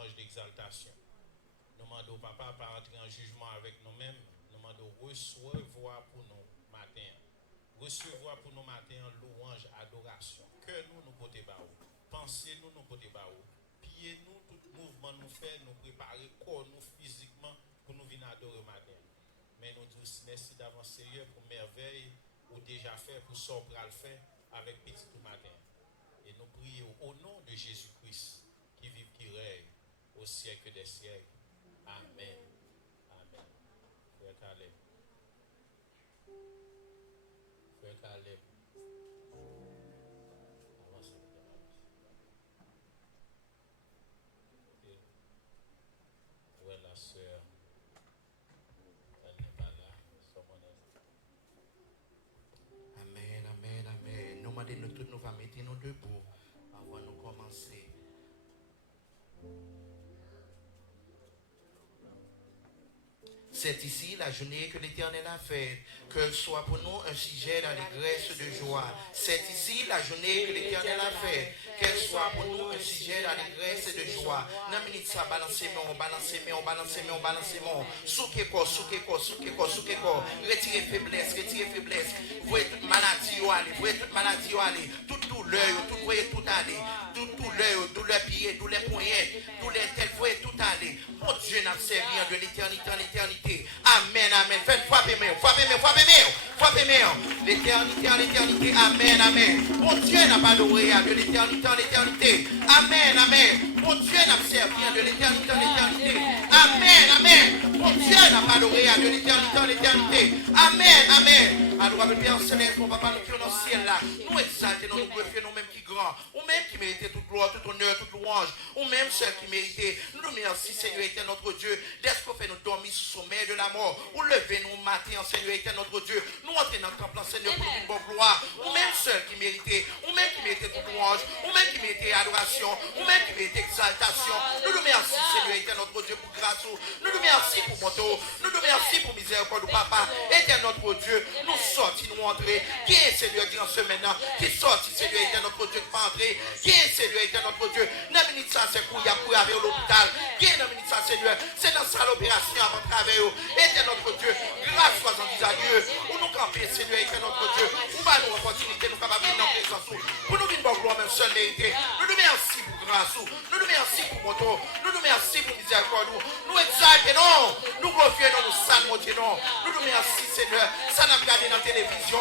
louange d'exaltation. Nous demandons, papa, pas entrer en jugement avec nous-mêmes. Nous demandons, recevoir pour nous matin. Recevoir pour nous matin louange, adoration. Que nous portons bas. Pensez-nous, nous portons bas. Pieds-nous, tout mouvement nous fait, nous préparer corps, nous physiquement, pour nous venir adorer matin. Mais nous disons merci d'avance sérieux pour merveille ou déjà fait pour ça pour le faire avec petit tout matin. Et nous prions au nom de Jésus-Christ qui vit, qui règne au siècle des siècles. Amen. Amen. Frère Caleb. Frère Caleb. Avancez. Ouais, la sœur. Elle n'est pas là. Amen, amen, amen. Nous demandons nous tous nous va mettre nous debout avant de commencer. C'est ici la journée que l'Éternel a faite, qu'elle soit pour nous un sujet d'allégresse de joie. C'est ici la journée que l'Éternel a faite, qu'elle soit pour nous un sujet d'allégresse de joie. Non, minute ça, balancez-moi, balancez-moi, balancez-moi, balancez-moi. Soukeko, soukeko, soukeko, soukeko. Retirez faiblesse, retirez faiblesse. Voyez toute maladie aller, voyez toute maladie aller. Toute douleur, tout voyez tout aller. Toute douleur, douleur pied, douleur poignet, douleur tête, voyez tout aller. Mon Dieu n'a servi de l'éternité en éternité. Amen, amen. Faites frappez-moi, frappez-moi, frappez-moi, frappez-moi. L'éternité en l'éternité. Amen, amen. Mon Dieu n'a pas adoré de l'éternité en l'éternité. Amen, amen. Mon Dieu n'a servi de l'éternité en l'éternité. Amen, amen. Mon Dieu n'a pas adoré de l'éternité en l'éternité. Amen, amen. Alors, avec Père Céleste, mon papa, nous qui sommes dans le ciel là, nous exaltons, nous glorifions nous-mêmes qui grand, ou même qui méritait toute gloire, tout honneur, toute louange, ou même ceux qui méritaient. Nous nous merci, Seigneur était notre Dieu, d'être qu'on fait nous dormir sous sommeil de la mort, ou lever nous matin, Seigneur était notre Dieu, nous entrer dans le temple, Seigneur, pour une bonne gloire, ou même ceux qui méritaient, ou même qui méritaient toute louange, ou même qui méritaient adoration, ou même qui méritaient exaltation. Nous nous merci, Seigneur était notre Dieu, pour grâce, nous nous merci pour monto, nous nous merci pour miséricorde, papa, était notre Dieu, nous sortis, nous entrer, qui est Seigneur qui en semaine, qui sortit, Seigneur était notre Dieu, qui pas entrer, qui est Seigneur était notre Dieu, dans minute ça, c'est pour y aller à l'hôpital, qui est dans minute ça, Seigneur, c'est dans ça l'opération avant de travailler, était notre Dieu, grâce soit en disant Dieu, où nous camper, Seigneur était notre Dieu, où va nous opportunité, nous capables de nous présence, pour nous venir gloire même seul mérité, nous nous merci pour grâce, nous nous merci pour moto, nous nous merci pour miséricorde, nous exaltons, nous glorifions, nous saluons, nous nous merci, Seigneur, ça n'a regardé dans la télévision,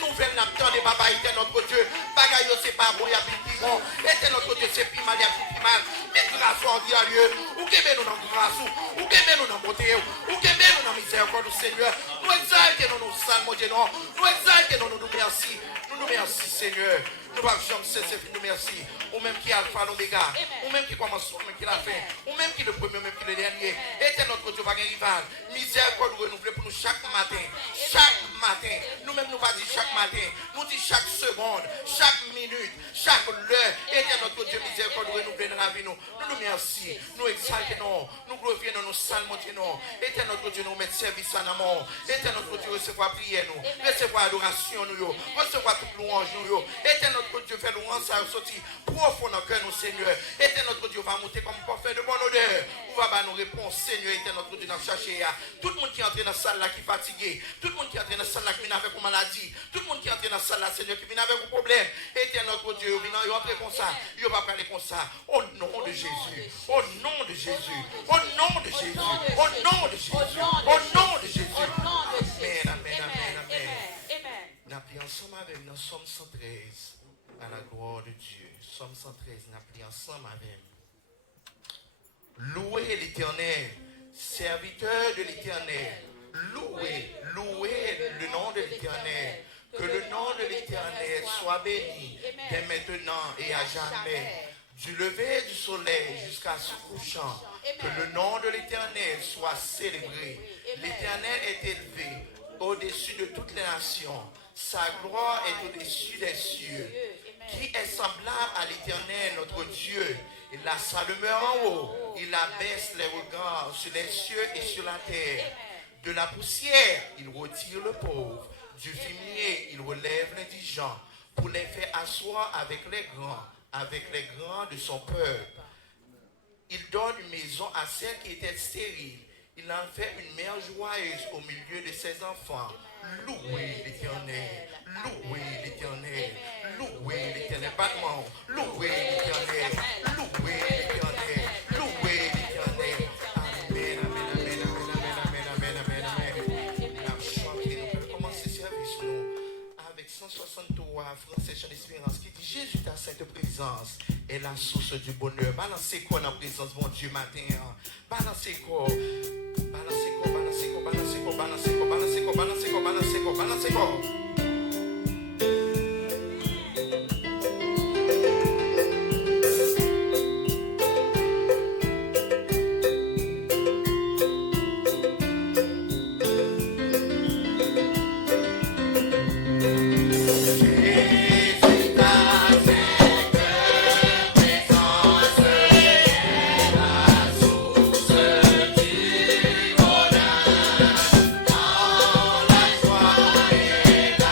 nouvelle n'attend des papa était notre Dieu, bagaille c'est pas bon, il y a plus bon, était notre Dieu, c'est plus mal, il y a plus mal, mais grâce on dit à Dieu, ou que nous dans grâce, ou que nous dans beauté, ou que nous dans miséricorde du Seigneur, nous exaltons, nous saluons, nous exaltons, nous nous merci, Seigneur. Nous ne jamais cesser de nous merci. Ou même qui a alpha l'oméga. Ou même qui commence, ou même qui l'a fait. Ou même qui le premier, ou même qui le dernier. Et notre Dieu va gagner rival. Miséricorde renouvelée pour nous chaque matin. Chaque matin. Nous-mêmes nous pas dire chaque matin. Nous disons chaque seconde, chaque minute, chaque heure. Et notre Dieu miséricorde renouvelée dans la vie. Nous nous merci. Nous exaltons. Nous glorifions, nous saluons. Et notre Dieu nous met service en amour. Et notre Dieu recevoir prière nous. Recevoir adoration nous. Recevoir toute louange nous. Et notre Dieu fait louange, ça sorti profond dans le cœur, nous, Seigneur. Et notre Dieu va monter comme parfait de bonne odeur. Où va nous répondre, Seigneur, et notre Dieu dans chercher. Tout le monde qui est entré dans la salle là qui est fatigué. Tout le monde qui est entré dans la salle là qui vient avec une maladie. Tout le monde qui est entré dans la salle là, Seigneur, qui vient avec un problème. Et notre Dieu, il va entrer comme ça. Il va parler comme ça. Au nom de Jésus. Au nom de Jésus. Au nom de Jésus. Au nom de Jésus. Au nom de Jésus. Amen, amen, amen, amen. Nous prions ensemble avec nous, Somme 113. À la gloire de Dieu. Somme 113, nous prions ensemble avec. Louez l'Éternel, serviteur de l'Éternel. Louez le nom de l'Éternel. Que le nom de l'Éternel soit béni dès maintenant et à jamais. Du lever du soleil jusqu'à ce couchant. Que le nom de l'Éternel soit célébré. L'Éternel est élevé au-dessus de toutes les nations. Sa gloire est au-dessus des cieux. Qui est semblable à l'Éternel, notre Dieu. Il a sa demeure en haut. Il abaisse les regards sur les cieux et sur la terre. De la poussière, il retire le pauvre. Du fumier, il relève l'indigent. Pour les faire asseoir avec les grands de son peuple. Il donne une maison à celle qui était stérile. Il en fait une mère joyeuse au milieu de ses enfants. Louez l'Éternel, louez l'Éternel, louez l'Éternel. Battement, louez l'Éternel, louez l'Éternel, louez l'Éternel. Amen, amen, amen, amen, amen, amen, amen, amen. On a chanté, nous pouvons commencer ce service nous avec 163 Français Chant d'Espérance qui dit Jésus, ta sainte présence est la source du bonheur. Balancez quoi dans la présence de mon Dieu matin? Balancez quoi? Balancez quoi? Balancez quoi? Balancez quoi? Balancez quoi? Balancez quoi? Balancez quoi? Balancez quoi? Balancez quoi? La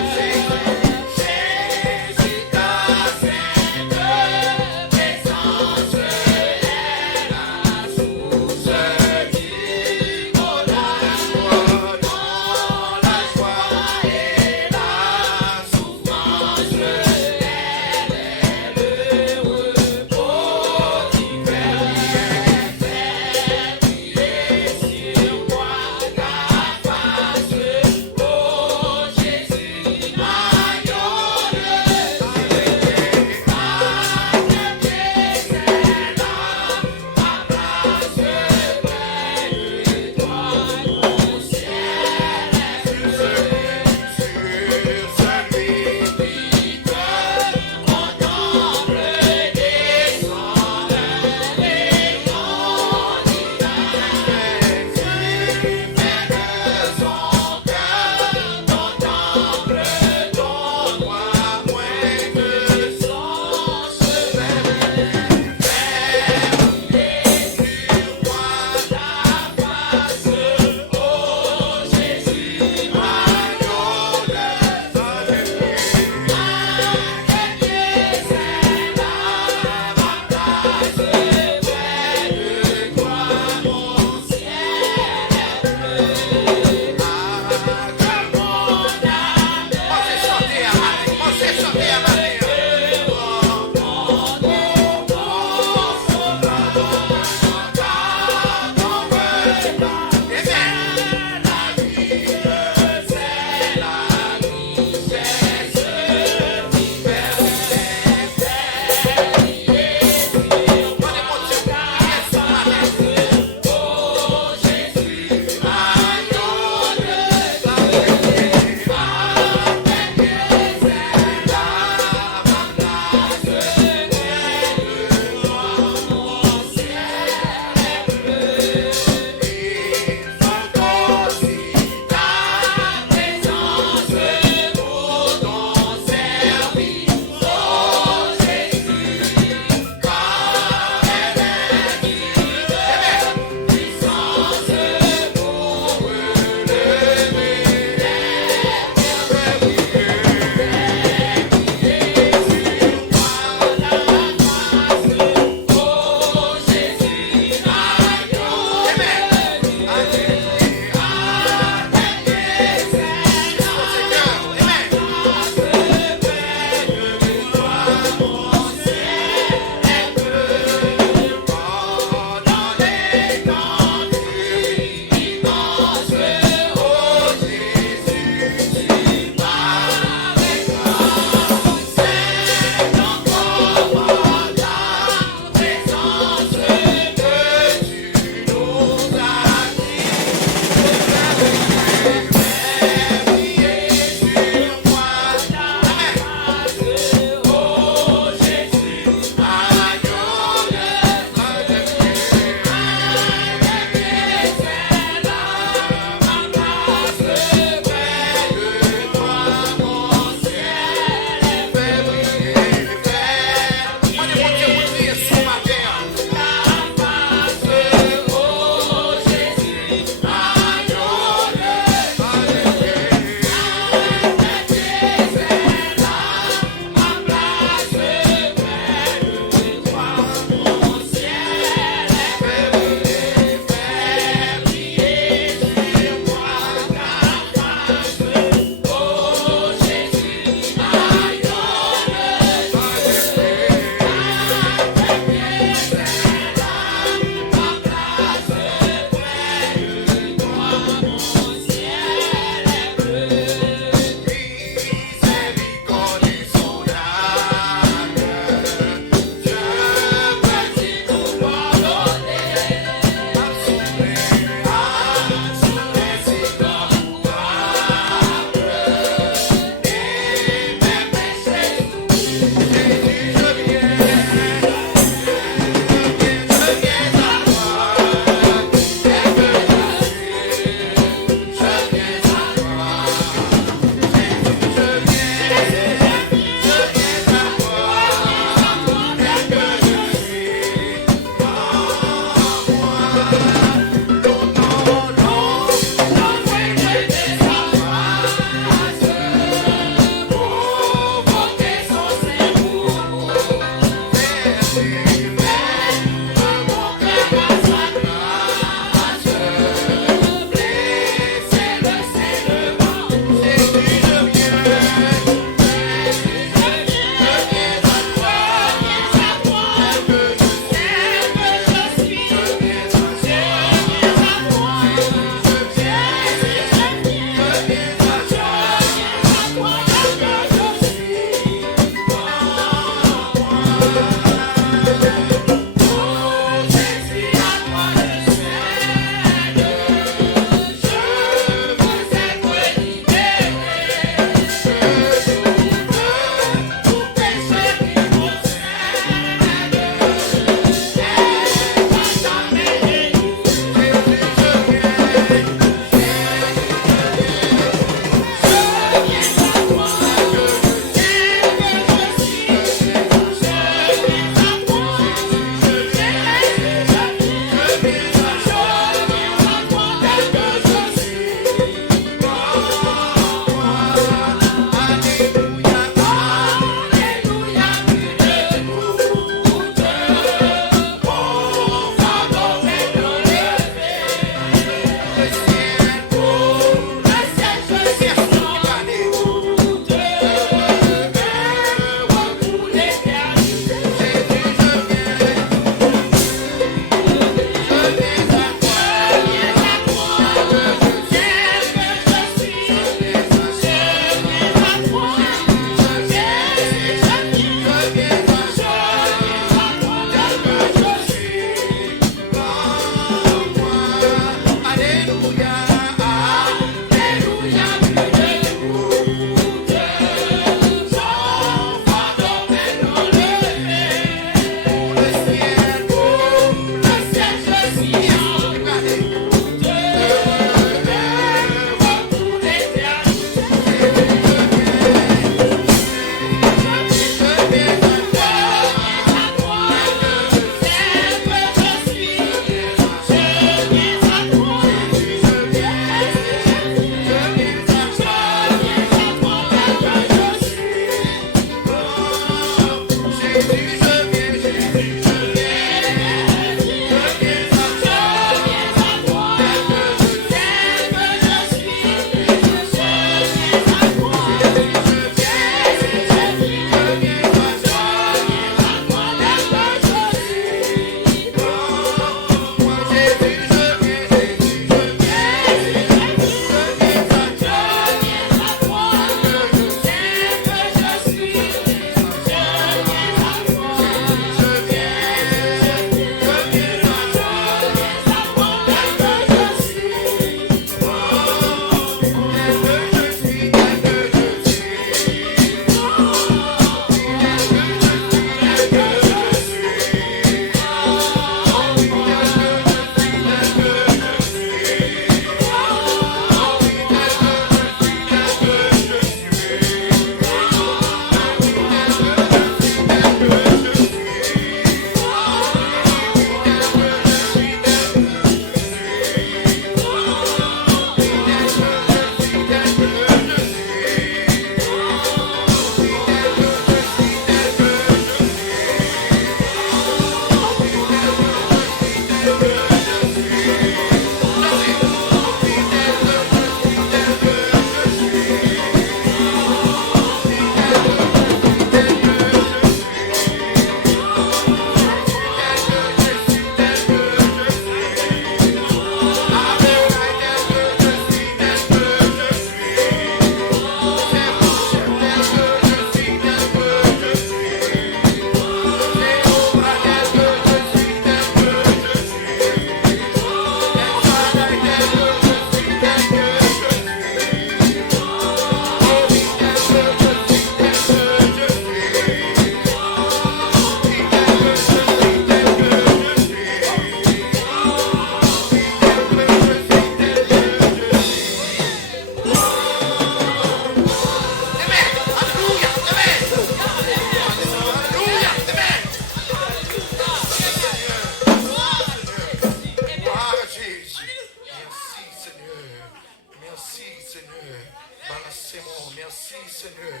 Merci, Seigneur. Balancez-moi. Merci, Seigneur.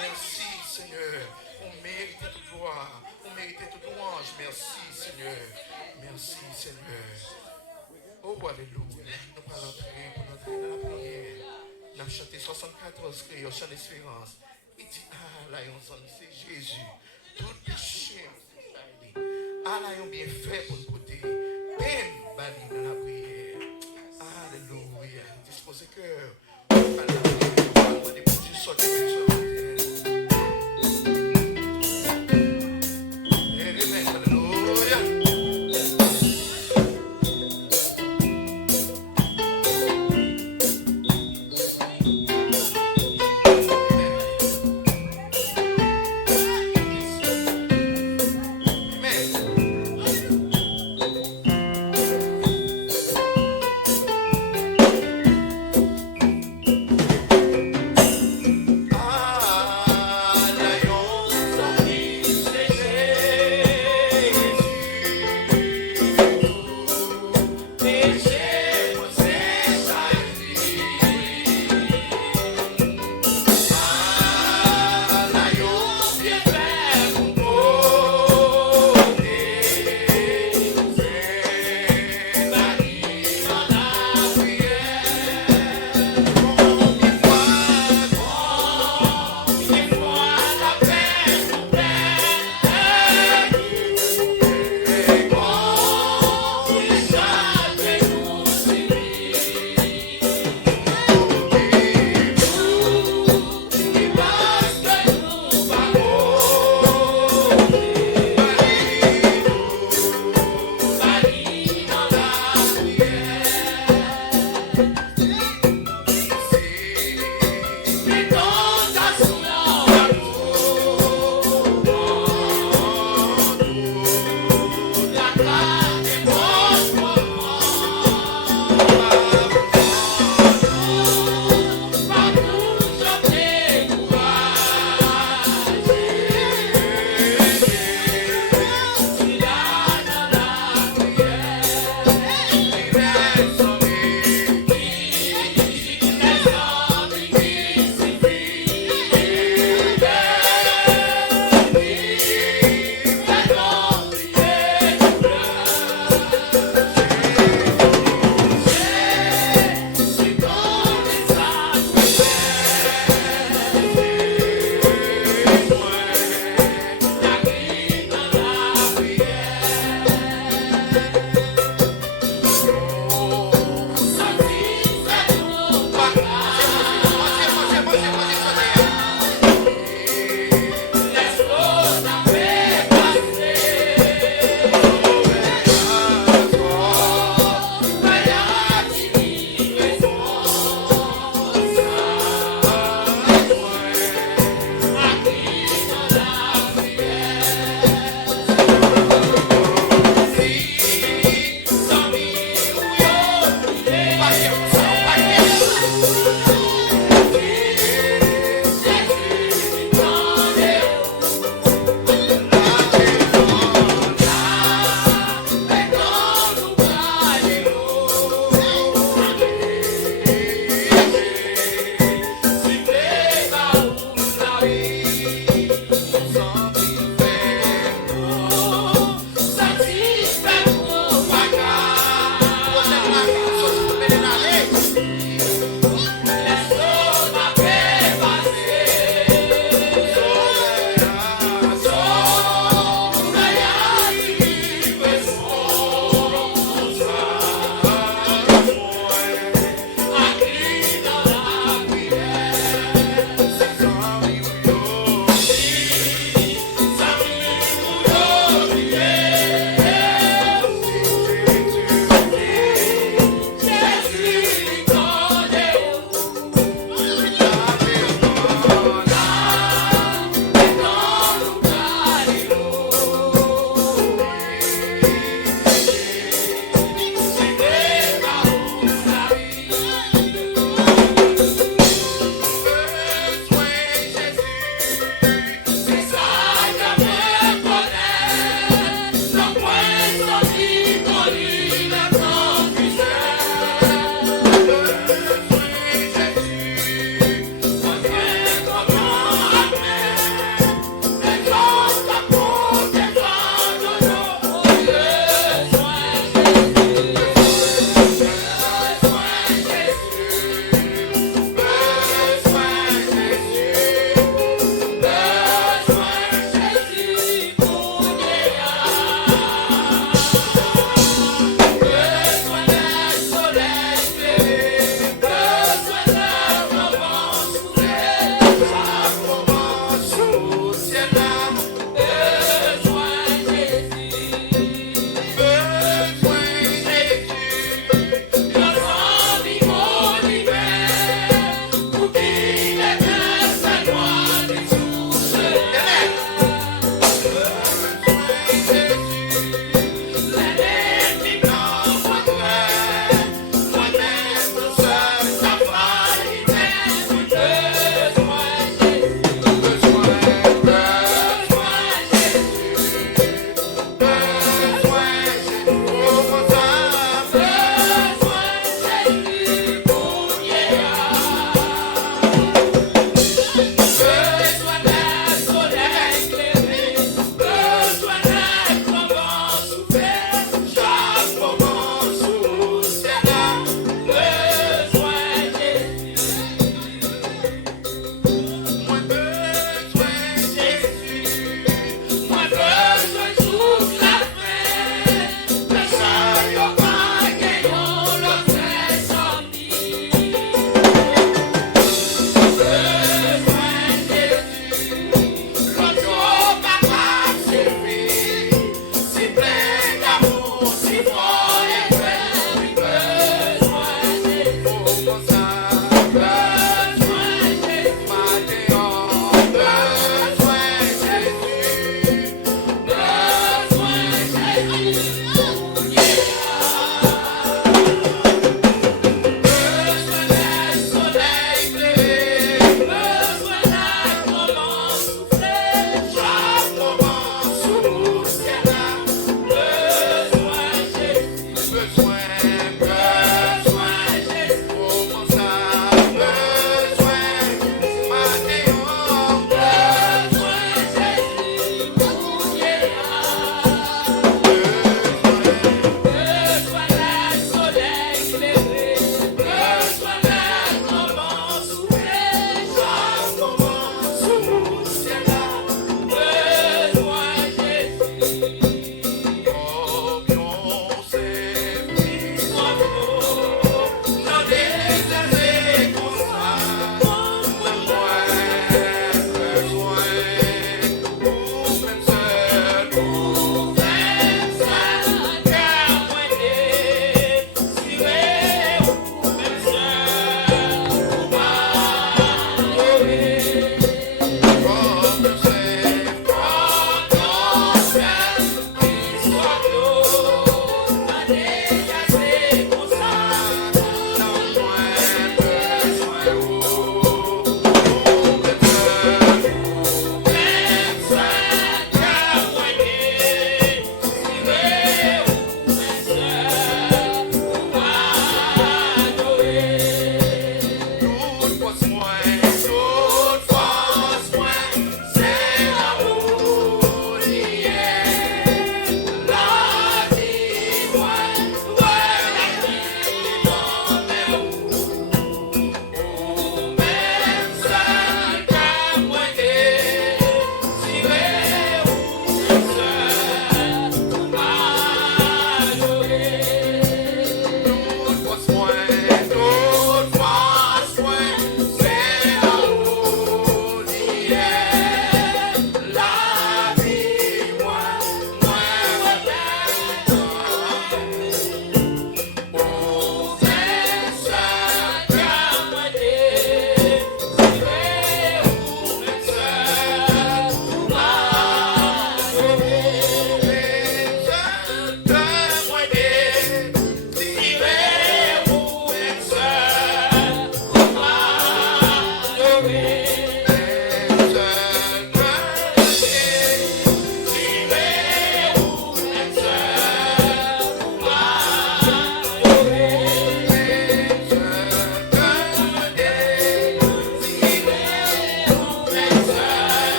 Merci, Seigneur. On mérite toute gloire. On mérite toute louange. Merci, Seigneur. Merci, Seigneur. Oh, alléluia. Nous allons entrer pour entrer dans la prière. Nous avons chanté 74 cris au chant d'espérance. Il dit, ah, là, c'est Jésus. Tout péché. Ah, là, on bien fait pour nous côté. Bam, bali dans la prière. Alléluia. Disposez cœur. Alléluia. Dieu soit de Dieu.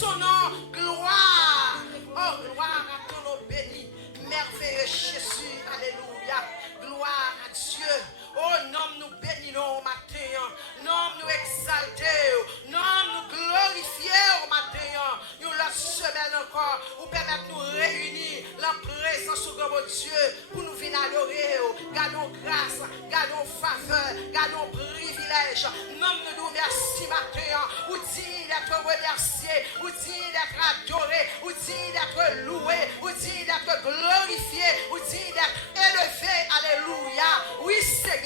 son nom. Gloire. Oh, gloire à ton nom béni. Merveilleux Jésus. Alléluia. Gloire à Dieu. Oh, nom nous bénissons au matin. Nom nous exalter. Nom nous glorifier au matin. Nous la semaine encore. Pour permettre de nous réunir la présence de notre Dieu. Pour nous venir adorer. Gardons grâce. Gardons faveur. Gardons privilège. Nom nous merci matin. Ou dit d'être remercié. Ou dit d'être adoré. Ou dit d'être loué. Ou dit d'être glorifié. Ou dit d'être élevé. Alléluia. Oui, Seigneur.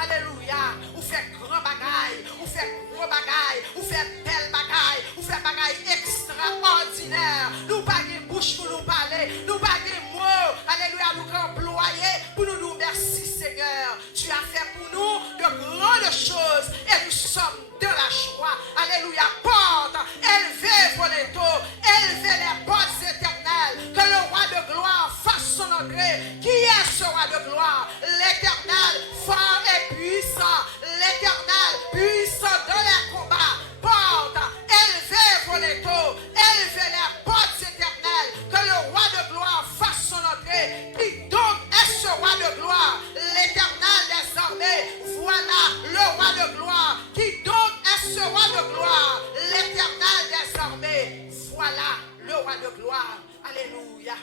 Alléluia. Ou fait grand bagaille. Ou fait gros bagaille. Ou fait belle bagaille. Ou fait bagaille extraordinaire. Nous pas de bouche pour nous parler. Nous pas de mots. Alléluia. Nous employer pour nous dire merci, Seigneur. Tu as fait pour nous de grandes choses. Et nous sommes de la joie. Alléluia. Porte. Élevez vos létaux. Élevez les portes éternelles. Que le roi de gloire fasse son entrée. Qui est ce roi de gloire? L'éternel, fort et puissant. L'éternel, puissant dans les combats. Porte. Élevez vos létaux. Élevez les portes éternelles. Que le roi de gloire fasse son entrée. Qui donc est ce roi de gloire? L'éternel des armées. Voilà le roi de gloire. Qui donc est ce roi de gloire? L'éternel des armées. Voilà le roi de gloire. Alléluia.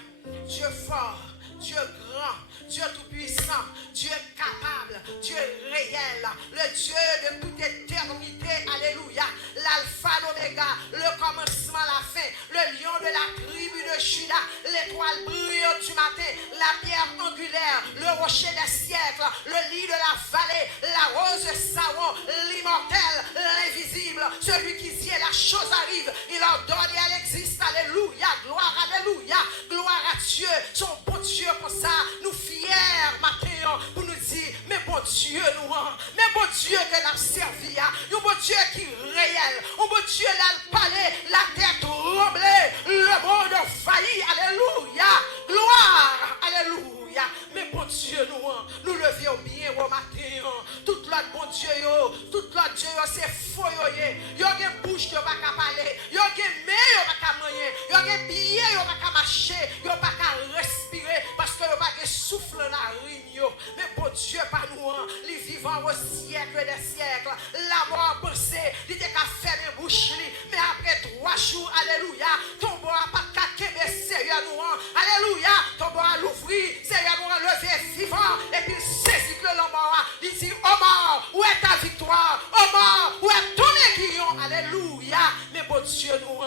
Dieu fort, Dieu grand, Dieu tout-puissant, Dieu capable, Dieu réel, le Dieu de toute éternité. Alléluia. L'alpha, l'oméga, le commencement, la fin, le lion de la tribu de Juda, l'étoile brillante du matin, la pierre angulaire, le rocher des siècles, le lit de la vallée, la rose Saron, l'immortel, l'invisible, celui qui dit et la chose arrive, il ordonne et elle existe. Alléluia, gloire, alléluia, gloire à Dieu, son bon Dieu pour ça, nous fiers matin pour nous dire, mais bon Dieu nous, mais bon Dieu que nous servi, un bon Dieu qui est réel, un bon Dieu là le palais, la terre tremblée, le monde failli. Alléluia, gloire, alléluia, mais bon Dieu nous levions bien au matin, tout l'autre bon Dieu, tout l'autre Dieu c'est faux, il y a une bouche qui n'a pas qu'à parler, il y a une main qui n'a pas qu'à manger, il y a un pied qui n'a pas qu'à marcher, il n'y a pas qu'à respirer, parce que il n'y a pas qu'à souffle dans la rigne. Mais bon Dieu, pas nous, les vivants au siècle des siècles, la mort pensée, il était qu'à fermer bouche, mais après 3 jours, alléluia, ton bon n'a pas qu'à québer sérieux nous, alléluia, ton bon à l'ouvrir, sérieux nous enlever vivant, et puis saisit le mort, il dit, oh mort, où est ta victoire? Oh mort, où est ton aiguillon? Alléluia, mais bon Dieu nous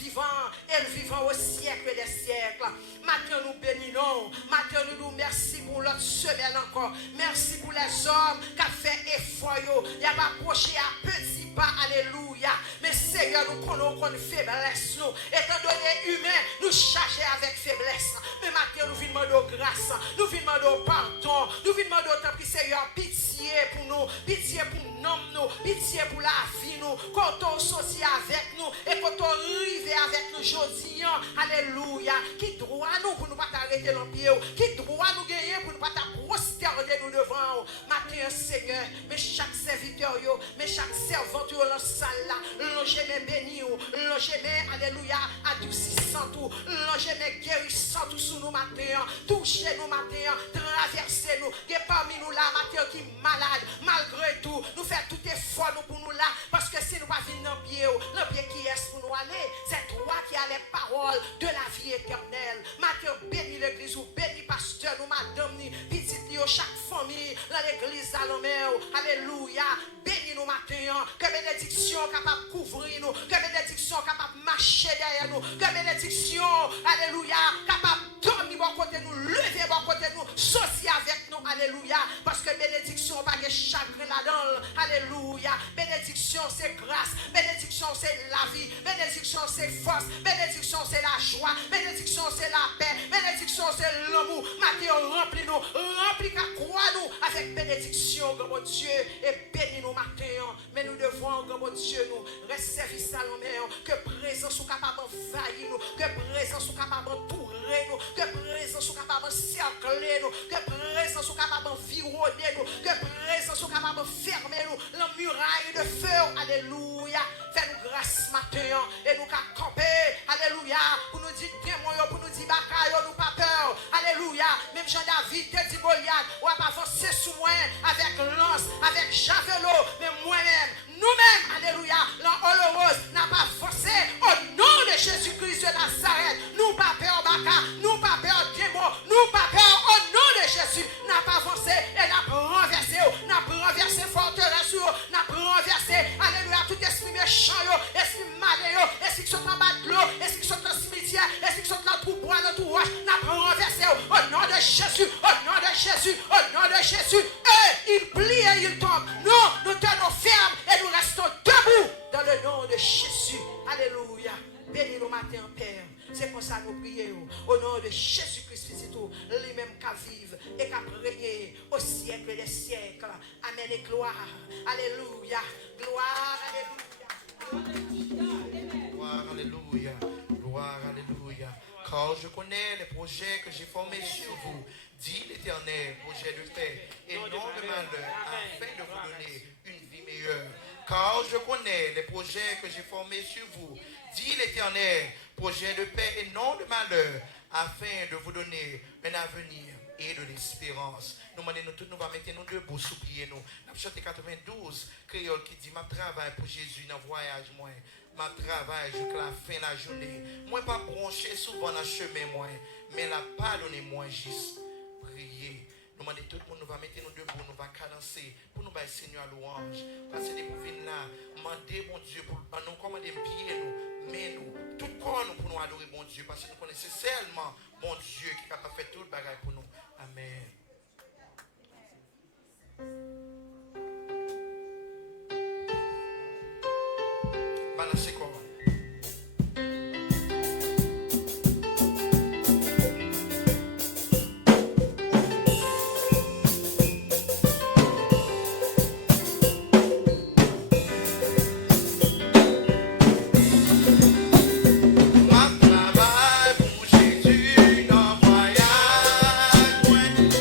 vivant, et le vivant au siècle des siècles. Maintenant nous bénissons, maintenant nous merci pour l'autre semaine encore. Merci pour les hommes qui ont fait effort, il a pas approché à petits pas, alléluia. Mais Seigneur, nous connaissons une faiblesse, nous. Étant donné humain, nous charger avec faiblesse. Mais maintenant nous venons demander grâce, nous venons demander pardon, nous venons demander autant que Seigneur, pitié pour nous, pitié pour nous, pitié pour la vie nous, quand on sortit avec nous et quand on arrive avec nous aujourd'hui, alléluia, qui droit nous pour nous pas arrêter l'empire, qui droit nous gagner pour nous pas prosterner nous devant. Matin Seigneur, mais chaque serviteur, mais chaque servante dans la salle là, l'ongez mes bénis, l'ongez mes, alléluia, adoucissant tout, l'ongez mes guérissant tout sous nous matin, touchez nous matin, traversez nous, et parmi nous là matin qui malade, malgré tout, nous faisons tout effort nous pour nous là, parce que si nous pas venir dans le pied qui est pour nous aller, c'est toi qui as les paroles de la vie éternelle. Matin bénis l'église, ou bénis pasteur, nous madame, petite chaque famille, dans l'église à l'homme, alléluia, bénis nous matin, que bénédiction capable de couvrir nous, que bénédiction capable de marcher derrière nous, que bénédiction, alléluia, capable de dormir bon côté nous, lever bon côté nous, sortir avec nous, alléluia, parce que bénédiction pas de chagrin là-dedans, alléluia, bénédiction c'est grâce, bénédiction c'est la vie, bénédiction c'est force, bénédiction c'est la joie, bénédiction c'est la paix, bénédiction c'est l'amour. Matin remplis-nous, remplis qu'à croire nous avec bénédiction, grand Dieu, et bénis-nous matin, mais nous devons, grand Dieu, nous rester service à l'homme, que présence soit capable d'envahir nous, que présence soit capable d'entourer nous, que présence soit capable d'encercler nous, que présence soit capable d'environner nous, que présence soit capable de fermer nous, la muraille de feu, alléluia. Alléluia. Fais-nous grâce matin et nous qu'à camper. Alléluia. Pour nous dire témoin, pour nous dire bataille, nous pas peur. Alléluia. Même Jean-David te dit Goliath, on va avancer sous moi avec lance, avec javelot, mais moi-même, nous-mêmes, alléluia, l'Holorose n'a pas forcé au nom de Jésus-Christ de Nazareth. Nous pas peur baka, nous pas peur démon, nous pas peur au nom de Jésus. N'a pas avancé et n'a pas renversé forteresse, n'a pas renversé, alléluia, tout esprit méchant, esprit malin, esprit qui sont en bas de l'eau, esprit qui sont dans le cimetière, esprit qui sont dans tout bois, dans tout roche, n'a pas renversé au nom de Jésus, au nom de Jésus, au nom de Jésus. Et il plie et il tombe. Non, nous tenons fermes et nous restons debout dans le nom de Jésus. Alléluia. Bénis le matin, Père. C'est pour ça que nous prions. Au nom de Jésus-Christ, lui-même qui vive et qui régné au siècle des siècles. Amen et gloire. Alléluia. Gloire, alléluia. Gloire, alléluia. Gloire, alléluia. Car je connais les projets que j'ai formés sur vous, dit l'Éternel, projet de paix et non de malheur, afin de vous donner une vie meilleure. Car je connais les projets que j'ai formés sur vous, dit l'Éternel, projet de paix et non de malheur, afin de vous donner un avenir et de l'espérance. Nous demandons tous, nous va mettre nous debout, supplier nous. Nous chanté 92, créole qui dit, ma travail pour Jésus dans le voyage, moi. Ma travail jusqu'à la fin de la journée. Moi, pas branché souvent dans le chemin, moi. Mais la pardonnez-moi juste. Prier. Nous demandons tout le monde, nous va mettre nous debout, nous va cadencer. Pour nous battre Seigneur louange. Parce que pour venir là, demander mon Dieu, pour nous commander pied, nous, mais nous, tout corps nous pour nous adorer mon Dieu. Parce que nous connaissons seulement mon Dieu qui est capable de faire tout le bagage pour nous. Amen. Balancez quoi?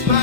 Ma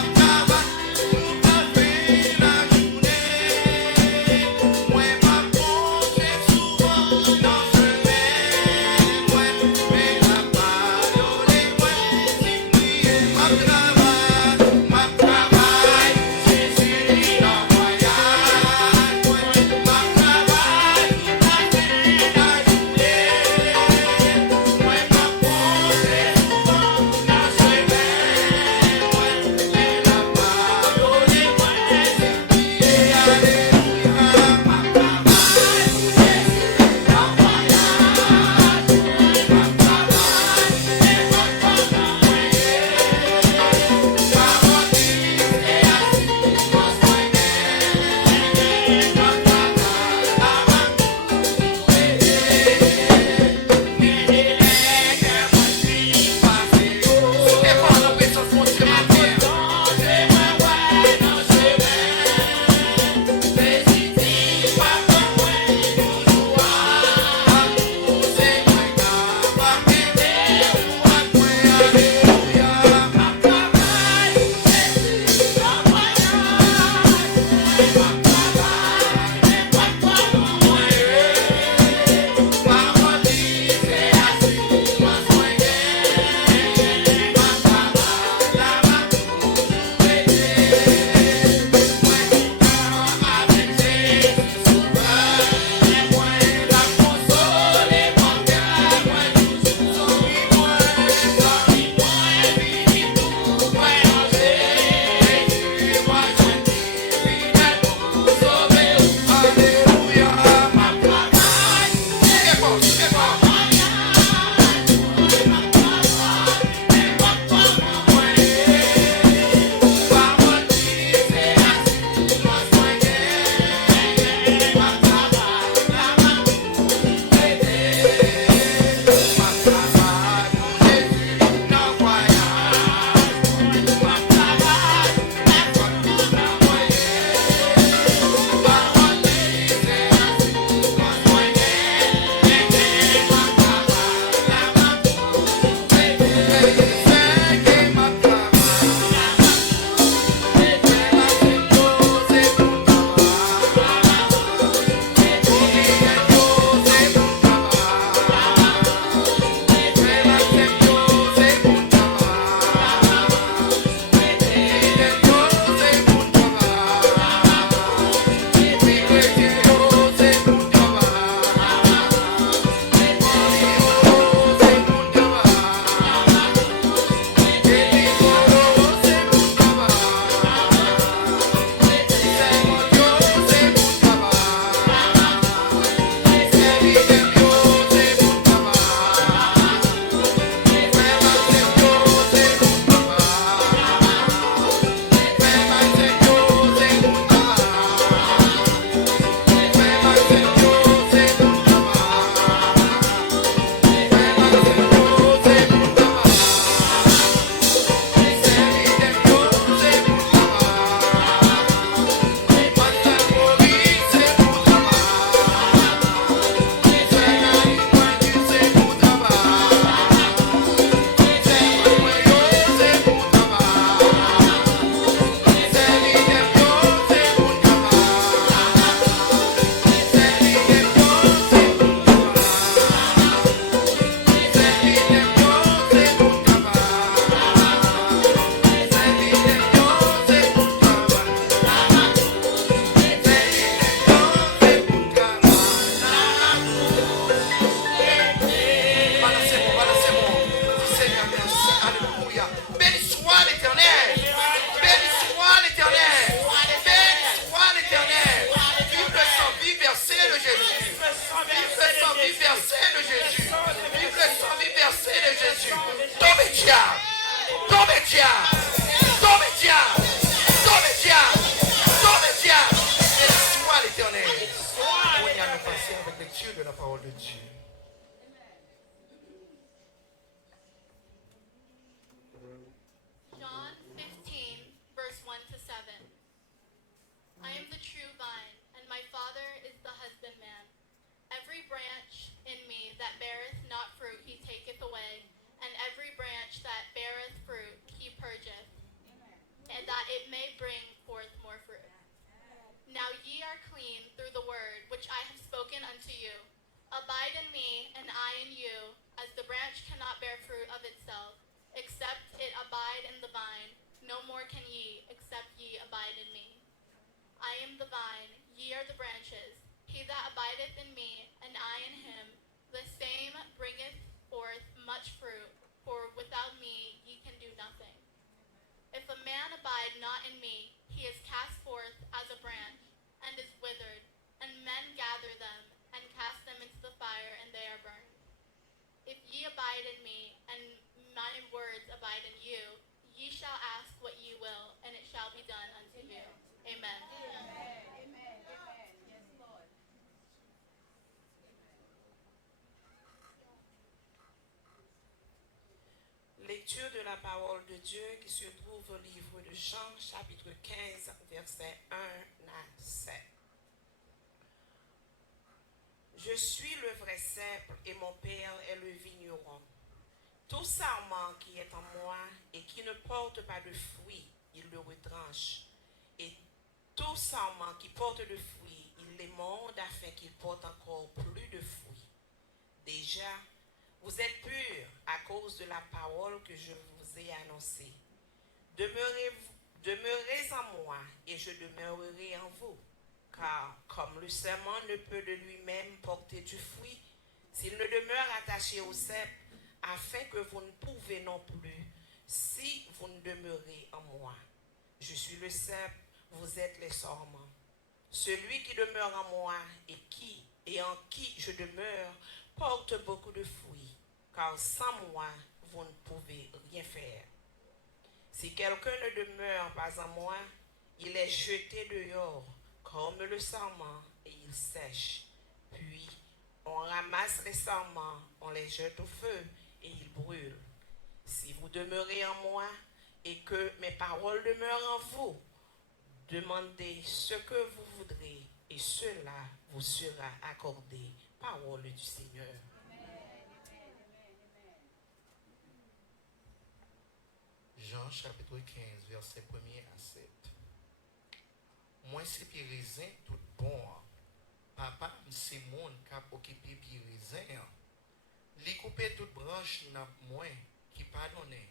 vie versée de Jésus. Vive le sang vie versé de Jésus. Tombe diable. Tombe diable. Tombe diable. Tombe diable. Tombe diable. Et soit l'Éternel. On y a nous passer avec lecture de la parole de Dieu. John 15, verse 1 to 7. I am the true vine, and my Father is the husbandman. Every branch in me that beareth not fruit he taketh away, and every branch that beareth fruit he purgeth, and that it may bring forth more fruit. Now ye are clean through the word which I have spoken unto you. Abide in me, and I in you, as the branch cannot bear fruit of itself, except it abide in the vine. No more can ye, except ye abide in me. I am the vine, ye are the branches. He that abideth in me, and I in him, the same bringeth forth much fruit, for without me ye can do nothing. If a man abide not in me, he is cast forth as a branch, and is withered, and men gather them, and cast them into the fire, and they are burned. If ye abide in me, and my words abide in you, ye shall ask what ye will, and it shall be done unto you. Amen. Lecture de la parole de Dieu qui se trouve au livre de Jean, chapitre 15, versets 1 à 7. Je suis le vrai cep et mon Père est le vigneron. Tout sarment qui est en moi et qui ne porte pas de fruits, il le retranche. Et tout sarment qui porte de fruits, il l'émonde afin qu'il porte encore plus de fruits. Déjà, vous êtes purs à cause de la parole que je vous ai annoncée. Demeurez en moi et je demeurerai en vous. Car comme le serment ne peut de lui-même porter du fruit, s'il ne demeure attaché au cep, afin que vous ne pouvez non plus, si vous ne demeurez en moi. Je suis le cep, vous êtes les sarments. Celui qui demeure en moi et en qui je demeure porte beaucoup de fruits, car sans moi, vous ne pouvez rien faire. Si quelqu'un ne demeure pas en moi, il est jeté dehors, comme le sarment, et il sèche. Puis, on ramasse les sarments, on les jette au feu, et ils brûlent. Si vous demeurez en moi, et que mes paroles demeurent en vous, demandez ce que vous voudrez, et cela vous sera accordé. Parole du Seigneur. Jean chapitre 15, verset 1er à 7. Moi c'est pied raisin tout bon. Papa c'est monde qui a occupé pied raisin. Li couper toute branche dans moi qui pas donné.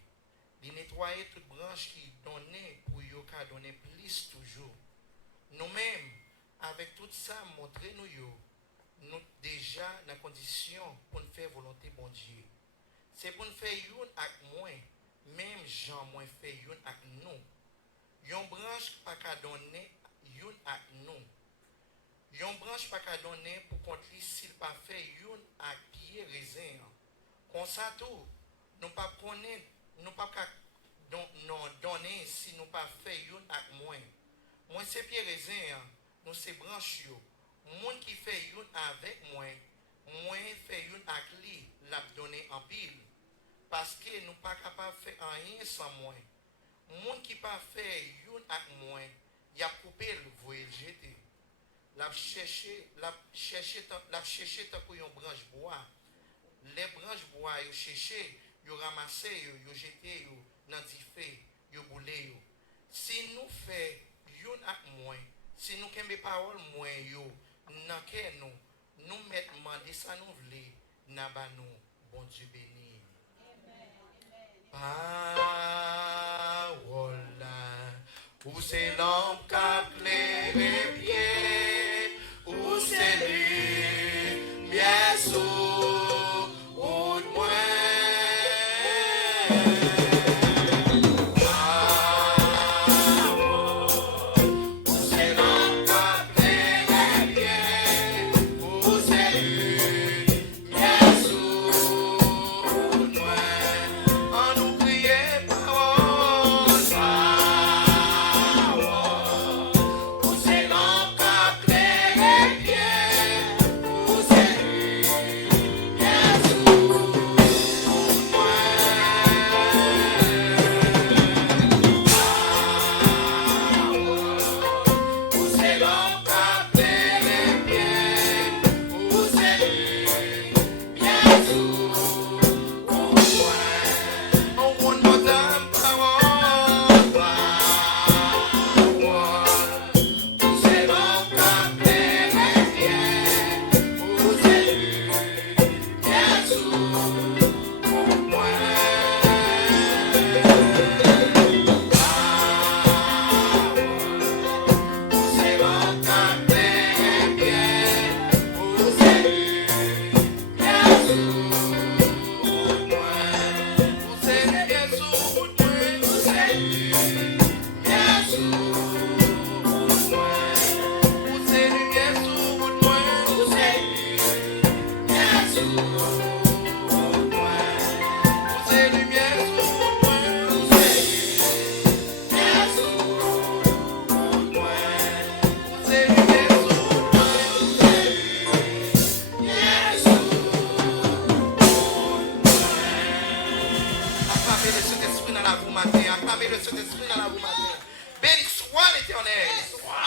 Li nettoyer toute branche qui donné pour yo ka donner plus toujours. Nous-mêmes avec tout ça montrer nous déjà dans condition pour faire volonté bon Dieu. C'est pour faire une avec moi. Même Jean moins fait une avec nous. Yon branche pas qu'à donner une avec nous. Yon branche pas qu'à donner pour contre s'il pas fait une avec pied raisin. Comme ça tout, nous pas connaître, nous pas donner si nous pas fait une avec moi. Moi c'est pied raisin, nous c'est branche yo. Monde qui fait une avec moi, moi fait une avec lui, l'a donner en pile. Parce que nous pas capable de faire rien sans moi. Monde qui pas fait une avec moi, il a coupé le voyer jeter. L'a chercher tant pour une branche bois. Les branches bois yo chercher, yo ramasser yo jeter yo dans du feu, yo bouler yo. Si nous fait une avec moi, si nous kembe parole moi yo, nan ke nous mettre demander ça nous vle, n'a ba nous bon Dieu béni. Parole où c'est l'homme qui a les pieds, où c'est lui, bien sûr, ou de moi. Où c'est l'homme qui a les pieds, où c'est lui, le Saint-Esprit dans la vous matin. Béni soit l'Éternel.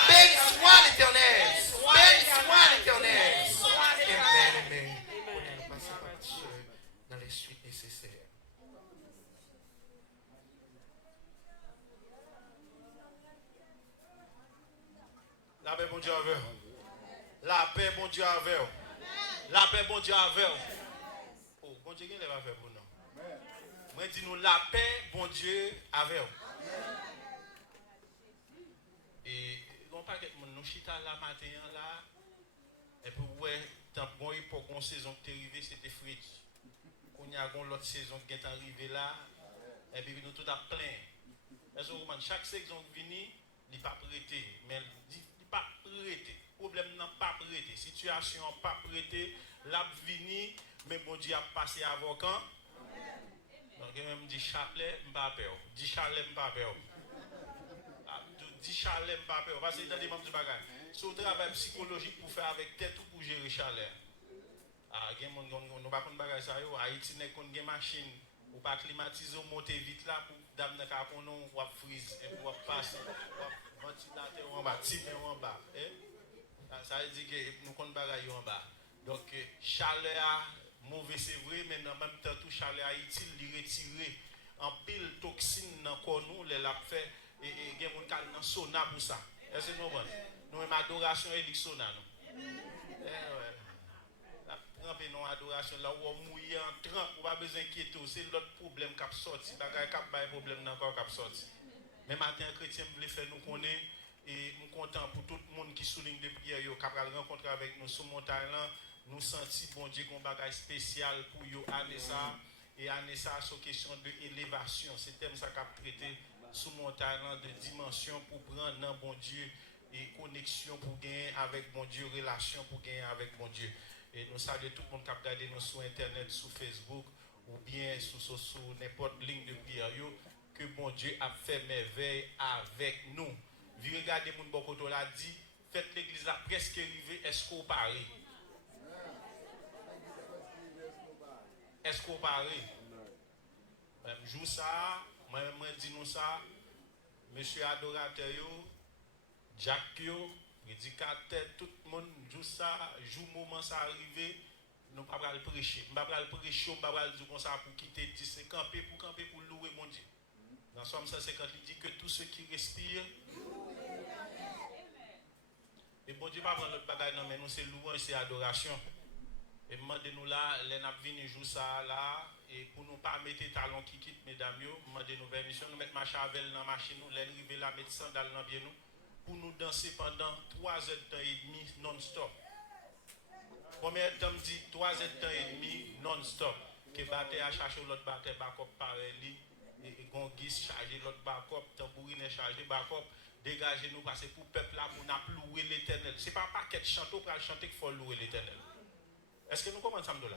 Béni soit l'Éternel. Béni soit l'Éternel. Amen, amen. On va passer par Dieu dans les suites nécessaires. La paix, bon Dieu, avec vous. La paix, bon Dieu, avec vous. La paix, bon Dieu, avec vous. Oh, bon Dieu, qu'est-ce qu'il va faire pour nous? Moi, dis nous la paix, bon Dieu, avec vous. Et on pas que nous chita la matin là. Et puis ouais, tant bon époque une saison qui est arrivée, c'était frites. On y a une autre saison qui est arrivée là. Et puis nous tout à plein. Est-ce que chaque saison qui vient, il n'est pas prêté, mais il n'est pas prêté. Problème n'a pas prêté, situation pas prêté, l'a vini, mais bon Dieu a passé avant quand. Donc même dit chalet, m'pas peur. Dit chalet, m'pas peur. Dit chalet, m'pas peur. Parce que dans des membres du bagage, c'est un travail psychologique pour faire avec tête ou pour gérer chalet. Ah, gen moun nous pas prendre bagage ça yo, Haïti n'est qu'on gen machine ou pas climatiser monter vite là pour dame dans ka pour nous ou freeze et pour passer ou ventilateur en bas, timer en bas, ça veut dire que nous connaissons bagage en bas. Donc chaleur mauvais c'est vrai, mais en même temps tout chaleur utile li retirer en pile toxine dans corps nous les l'a fait et gen moun kal dans sauna pour ça. Est-ce que nous bon? Nous même adoration et sauna nous. Ouais. Tremper non adoration là où on mouille en trempe, on pas besoin d'inquiéter, c'est l'autre problème qui a sorti, bagay qui a problème encore qui a sorti. Mais matin chrétien voulait faire nous connaître et nous content pour tout le monde qui souligne des prières yo qui a rencontré avec nous sur montagne là, nous senti bon Dieu qu'on bagay spécial pour yo année ça et année ça sur question de élévation, c'est thème ça qu'a traité sur montagne là de dimension pour prendre dans bon Dieu et connexion pour gagner avec bon Dieu, relation pour gagner avec bon Dieu. Et nous saluons tout le monde qui a regardé nous sur Internet, sur Facebook, ou bien sur n'importe ligne de prière, que bon Dieu a fait merveille avec nous. Vous regardez mon Bokoto l'a dit, faites l'église là presque arrivée, est-ce qu'on parie? Est-ce qu'on parie? Même jour ça, moi-même dis nous ça, monsieur adorateur, Jack prédicateur, tout le monde, joue ça, joue moment ça arrivé, nous ne pouvons pas le prêcher. Nous ne pouvons pas le prêcher, nous ne pouvons pas le dire comme ça pour quitter 10 camper pour louer mon Dieu. Dans Somme 150, il dit que tous ceux qui respirent, et bon Dieu ne va pas prendre notre bagage, non, mais nous c'est louange, c'est adoration. Et demandez-nous là, les n'a venu jouer ça là, et pour nous pas mettre talons qui quittent, mesdames, demandez-nous permission, nous mettre ma chavel dans la machine, nous l'arriver là, mettre sandales dans bien nous. Pour nous danser pendant 3 heures de temps et demi non-stop. Combien de temps dit 3 heures de temps et demi non-stop? Que batteur a cherché l'autre batteur, backup pareil, et gonguis chargé l'autre backup, tambourine chargé backup, dégagez nous parce que pour le peuple là, pour nous louer l'éternel. Ce n'est pas un paquet de chanter pour chanter qu'il faut louer l'éternel. Est-ce que nous comprenons ça là?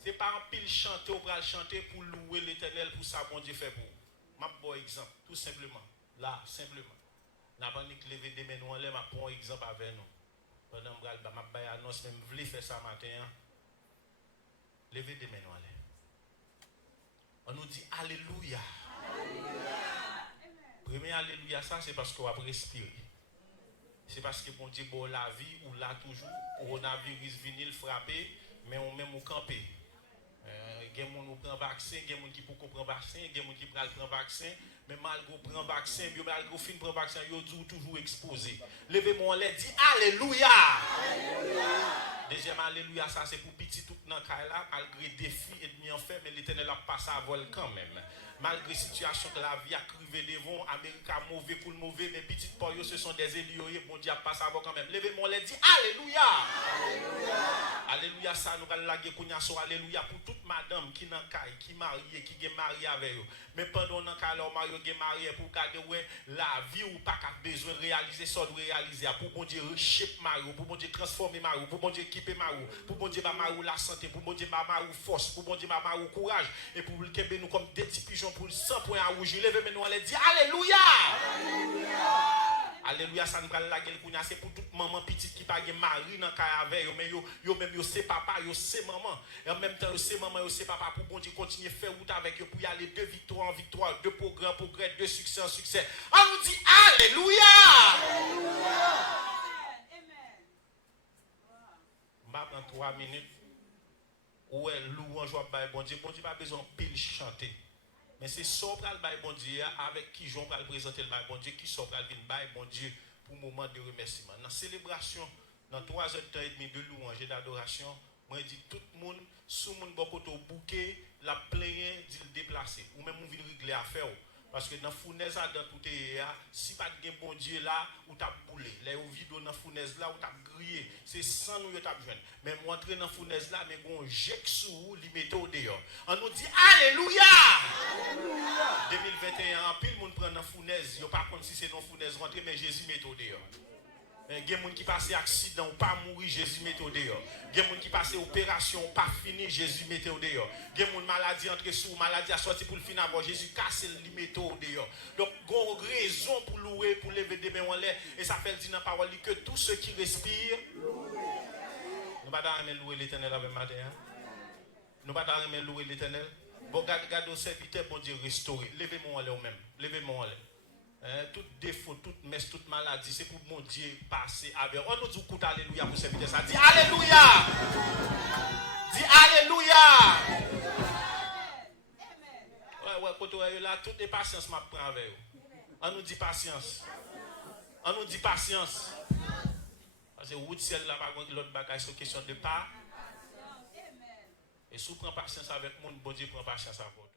Ce n'est pas un pile chanter pour chanter pour louer l'éternel pour ça bon Dieu fait pour vous. Je bon exemple, tout simplement. Là, simplement. N'a pas ni lever des mains nous en l'air, je prends un exemple avec nous. Pendant que je vais annonce, même je faire ça matin. Lever des mains nous en l'air. On nous dit Alléluia. Premier Alléluia, ça c'est parce qu'on va respirer. C'est parce que bon Dieu, bon la vie, ou là toujours, coronavirus vinyle frappé, mais on même au camper. Il y a des gens qui prennent vaccin, il y a des gens qui prennent vaccin, il y a des gens qui prennent vaccin, mais malgré prendre vaccin, malgré fin prendre vaccin, ils sont toujours exposés. Levez-moi les dit Alléluia. Deuxième Alléluia, ça c'est pour petit tout dans le là, malgré défis et demi en fait, mais l'Éternel a passé à vol quand même. Malgré la situation de la vie à criver devant, Amérique a mauvais pour le mauvais, mais petit pour eux, ce sont des élus, bon Dieu a passé à vol quand même. Levez-moi les dit Alléluia. Alléluia, ça nous va laguer pour nous Alléluia pour toute madame qui n'a caille, qui mariée, qui est mariée avec eux. Mais pendant que nous mariés, qui est marié pour garder la vie ou pas qu'à besoin de réaliser ça, de réaliser pour bon Dieu reshape Mario, pour bon Dieu transformer Mario, pour bon Dieu équiper Mario, pour bon Dieu Mario la santé, pour bon Dieu Mario force, pour bon Dieu Mario courage et pour le nous comme des petits pigeons pour 100 points à rougir. Levez-nous, on les dit Alléluia. Alléluia, ça nous va la gueule kounya, c'est pour toute maman petite qui pas gen mari dans ka avec yo, mais yo même yo c'est papa, yo c'est maman. Et en même temps yo c'est maman, yo c'est papa pour bon Dieu continuer faire route avec yo pour y aller de victoire en victoire, de progrès en progrès, de succès en succès. On nous dit alléluia. Maintenant 3 minutes. Où est louange ou bail bon Dieu pas besoin pile chanter. Mais c'est ça pral bail bon Dieu avec qui j'on pral présenter le bail bon Dieu qui ça pral vinn bail bon Dieu pour moment de remerciement. Dans célébration dans 3 heures et demie de louange et d'adoration, moi dit tout le monde sous mon bon côté bouquet la plaigner dit déplacer ou même on vinn régler affaire. Parce que dans la fournaise, dans tout si pas de bon Dieu là, ou t'as boulé. Là, au vide dans la fournaise là, ou t'as grillé. C'est sans nous, t'as besoin. Mais moi, entrer dans la fournaise là, mais on jette sous, li mette au dehors. On nous dit alléluia. 2021, pile monde prend dans la fournaise. Yo pas contre si c'est dans la fournaise rentrer, mais Jésus mette au dehors. Il y a des gens qui passent accident ou pas mourir, Jésus mette au dehors. Il y a des gens qui passent opération ou pas fini, Jésus mette au dehors. Il y a des gens qui maladie entre sous, maladie à sortir pour le fin avant, Jésus casse le mette au dehors. Donc, il y a une raison pour louer, pour lever des mains en l'air. Et ça fait dire dans la parole que tous ceux qui respirent, nous ne pouvons pas louer l'Éternel avec matin. Nous ne pouvons pas louer l'Éternel. Bon, garde au serviteur, bon Dieu, restaurer. Levez-moi en l'air même. Levez-moi en l'air. Tout défaut, toute messe, toute maladie, c'est pour mon Dieu passer avec. On nous dit écoute alléluia pour servir ça. Dis alléluia. Dis alléluia. Ouais, quand on est là, toute les patience m'a prend avec vous. On nous dit patience. On nous dit patience. Parce que route ciel là, par contre, l'autre bagage, c'est question de pas. Et si vous prenez patience avec moi, bon Dieu prend patience avec vous.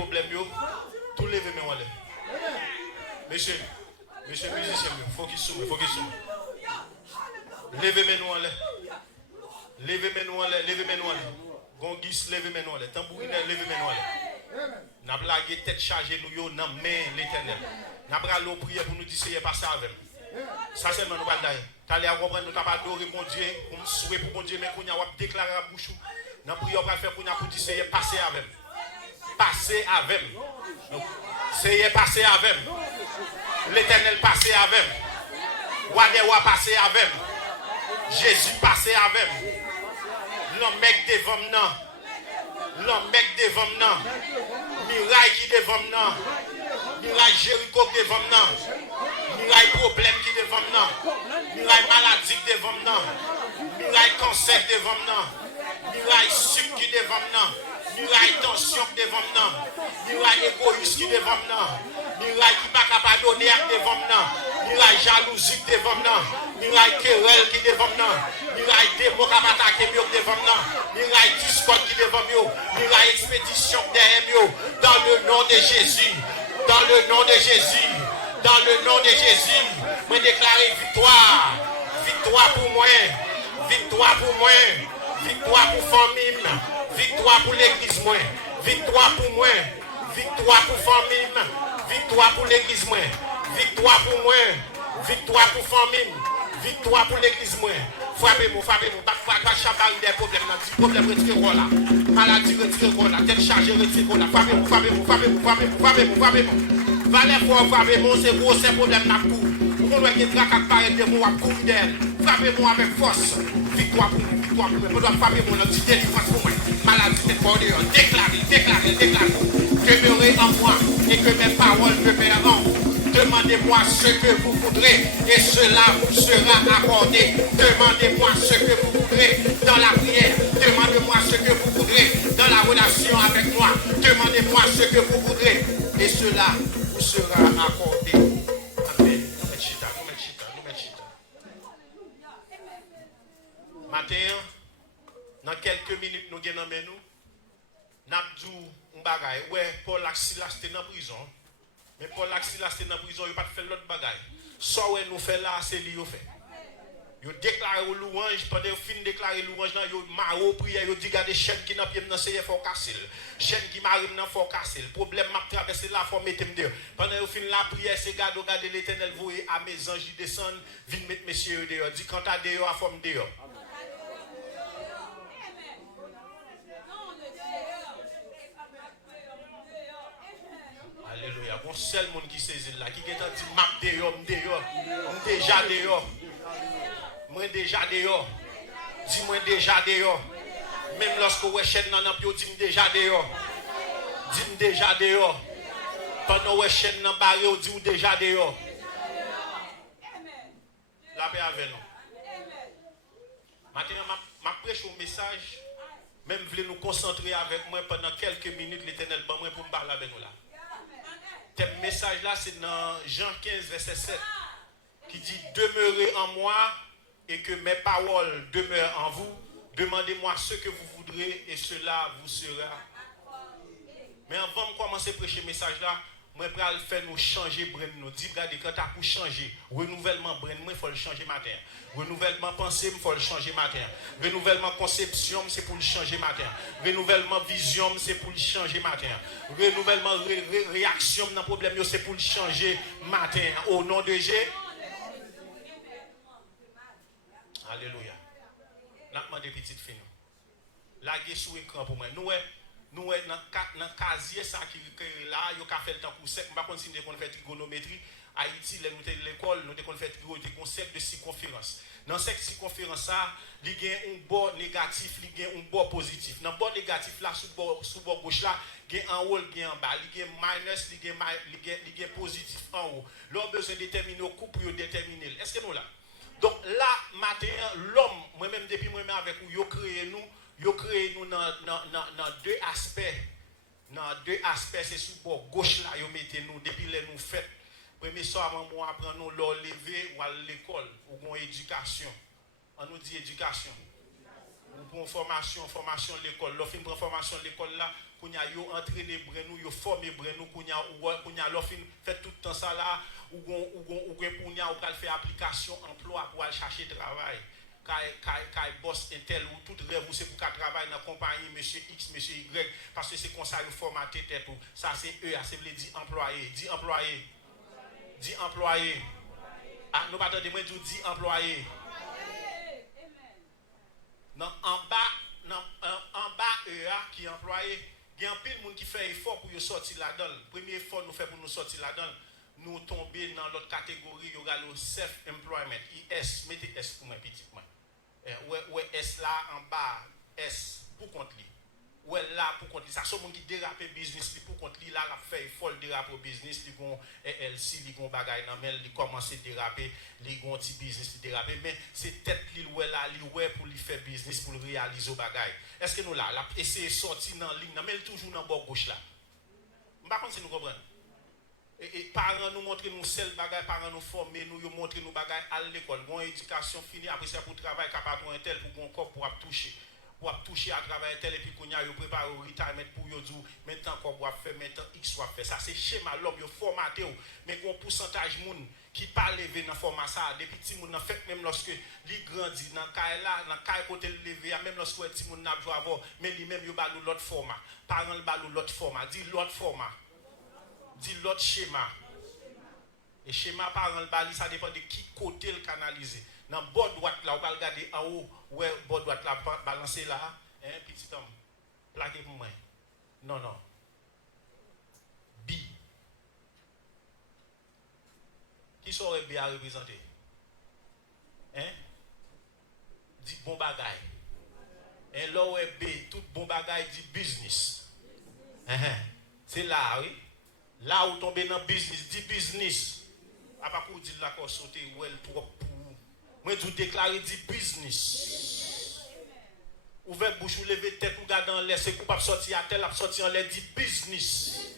problèmes, tout lever mes wallet. Monsieur musicien, faut qu'il soume. Levez mes noix. Levez mes noix. Gongis, levez mes noix. Tambourine, levez mes noix. N'a blagué tête chargée nous dans main l'éternel. N'a pas l'eau prière pour nous dire c'est passer avec. Ça c'est nous pas d'ailleurs. T'allez à comprendre nous pas adorer mon Dieu, on souhaite pour mon Dieu mais qu'on a déclarer à bouche. N'a prière pas faire pour nous dire c'est passer avec. Passer avec. C'est passer avec. L'éternel passer avec. Wadewa passer avec. Jésus passer avec. L'homme mec devant nous. L'homme mec devant nous. Miraille qui devant nous. Miraille Jéricho devant nous. Miraille problème qui devant nous. Miraille maladie devant nous. Miraille cancer devant nous. Miraille sucre qui devant nous. Miraille tension qui devant nous. Miraille égoïste qui devant nous. Miraille qui pas capable donner devant nous. Miraille jalousie devant nous. Miraille querelle qui devant nous. Miraille démon qui va attaquer devant nous. Miraille discorde qui devant nous. Miraille expédition derrière nous. Dans le nom de Jésus. Dans le nom de Jésus. Dans le nom de Jésus. Je déclare victoire. Victoire pour moi. Victoire pour moi. Victoire pour famille. Victoire pour l'église moi. Victoire pour moi. Victoire pour famille. Victoire pour l'église moi. Victoire pour moi. Victoire pour famille. Victoire pour l'église moi. Frappez-moi. Pas chabaille des problèmes. Des problèmes retirez-moi là. Maladie retirez-moi là. Telle charge retirez-moi là. Frappez-moi. Valez fort, frappez-moi. C'est gros, c'est problème n'a coup. On doit qu'il y ait un appareil de moi à courir d'elle. Frappez-moi avec force. Victoire pour moi. Je dois frapper mon petit délivrance pour moi. Maladie, c'est pour Dieu. Déclarez. Demeurez en moi et que mes paroles demeurent en vous. Demandez-moi ce que vous voudrez et cela vous sera accordé. Demandez-moi ce que vous voudrez dans la prière. Demandez-moi ce que vous voudrez dans la relation avec moi. Demandez-moi ce que vous voudrez et cela vous sera accordé. Amen. Nous mettons chita. Matin, dans quelques minutes, nous allons nous. N'abdou Mbagaï. Ouais, Paul Silas était en prison. Mais Paul Silas était en prison, il n'a pas fait l'autre bagaille. Ça, ouais, nous fait là, c'est lui qui fait. Il déclare aux louanges, pendant qu'il finit de déclarer louange, il m'a prière, il dit, regardez, chaîne qui n'a pas dans c'est faut casser. Chaîne qui m'a dans faut casser. Le problème m'a traversé là, faut mettre dedans. Pendant qu'il finit la prière, c'est garder l'éternel, vous à mes anges, ils descendent, viennent mettre messieurs dehors. Dit, quand t'as dehors, à forme dehors. Alléluia. Bon seul monde qui saisit là, qui est dit map dehors, déjà dehors. Moi déjà dehors. Dis-moi déjà dehors. Même lorsque vous êtes dans le dis-moi déjà dehors. Dis-moi déjà dehors. Pendant que vous êtes dans le barreau, dis-moi déjà dehors. La paix avec nous. Maintenant, je prêche un message. Même voulez nous concentrer avec moi pendant quelques minutes, l'Éternel, pour me parler avec nous là. Ce message là, c'est dans Jean 15, verset 7, qui dit demeurez en moi et que mes paroles demeurent en vous. Demandez-moi ce que vous voudrez et cela vous sera. Mais avant de commencer à prêcher ce message là, moi je vais faire nous changer brain nous. Dis regardez quand tu as pour changer, renouvellement brain moi il faut le changer matin. Renouvellement pensée, il faut le changer matin. Renouvellement conception, c'est pour le changer matin. Renouvellement vision, c'est pour le changer matin. Renouvellement réaction dans le problème, c'est pour le changer matin. Au nom de Jésus. Alléluia. N'a pas de petites filles. La guerre sous écran pour moi. Nous dans casier ça qui là, il y a fait le temps pour sec, on va continuer pour faire trigonométrie. Haïti, l'école, nous avons fait un concept de circonférence. Dans cette circonférence, il y a un bord négatif, il y a un bord positif. Dans le bord négatif, là, sous le bord gauche, là, il y a en haut, il y a en bas. Il y a minus, il y a positif en haut. L'homme a besoin de déterminer au coup pour déterminer. Est-ce que nous là? Donc là, matin, l'homme, moi-même, depuis moi-même avec vous, il a créé nous dans deux aspects. Dans deux aspects, c'est sous le bord gauche, là, il mettez nous, depuis les nous faites. Premier soir, on apprend nous lever ou à l'école ou à l'éducation. On nous dit éducation. Ou pour formation l'école, l'offre une formation l'école là, qu'on y a yo entraîné brenou, yo formé brenou, qu'on y a l'offre fait tout le temps ça là, ou pour y a ou faire application emploi pour aller chercher travail. Kai boss intel ou tout rêve ou c'est pour qu'à travailler dans la compagnie monsieur X monsieur Y parce que c'est comme ça vous formater tête tout ça c'est eux ça veut dire dit employé ah nous pas attendre moi dit employé non en bas EA qui employé il y a un pile monde qui fait effort pour sortir là-dedans premier effort nous fait pour nous sortir là-dedans nous tomber dans l'autre catégorie il y a le self employment IS mettez S pour moi petit moi ouais S là en bas S pour compte lui ouais là pour compte lui ça c'est monde qui dérape business lui pour compte lui là la fait effort déraper business lui gon LC lui gon bagaille dans mais il commencer déraper lui gon petit business déraper mais c'est tête lui ouais là lui ouais pour lui faire business pour réaliser bagaille est-ce que nous là essayer sortir dans ligne mais toujours dans bord gauche là m'pas contre si nous comprenons et parents nous montrer nous seul bagaille parents nous former nous montrer nous bagaille à l'école bon éducation finie après ça pour travail capable un tel pour gon corps pour toucher à travers tel et puis qu'on y a yo préparer au retirement pour yo dire maintenant quoi doit faire maintenant X soit fait ça c'est schéma l'homme yo formaté mais gon pourcentage moun qui pas lever dans format ça depuis petit moun en fait même lorsque li grandit dans caille là dans caille côté lever même lorsque petit moun n'a joué avant mais lui même yo ba l'autre format parents ba l'autre format dit l'autre format dit l'autre schéma. Et schéma par le bali, ça dépend de qui côté le canaliser. Dans le bord droite là, on va regarder en haut, ouais, bord droite là, balancer là, hein, petit homme, plaqué pour moi. Non. B. Qui saurait B à représenter? Hein? Dit bon bagaille. Et là où est B, tout bon bagaille dit business. C'est là, oui. Là où tomber dans business, dit business. À part pour dire là qu'on sauter well trop pour. Moi tout déclarer dit business. Ouvert bouche ou lever tête ou garder en l'air, c'est pour pas sortir à tel, sortir en l'air dit business.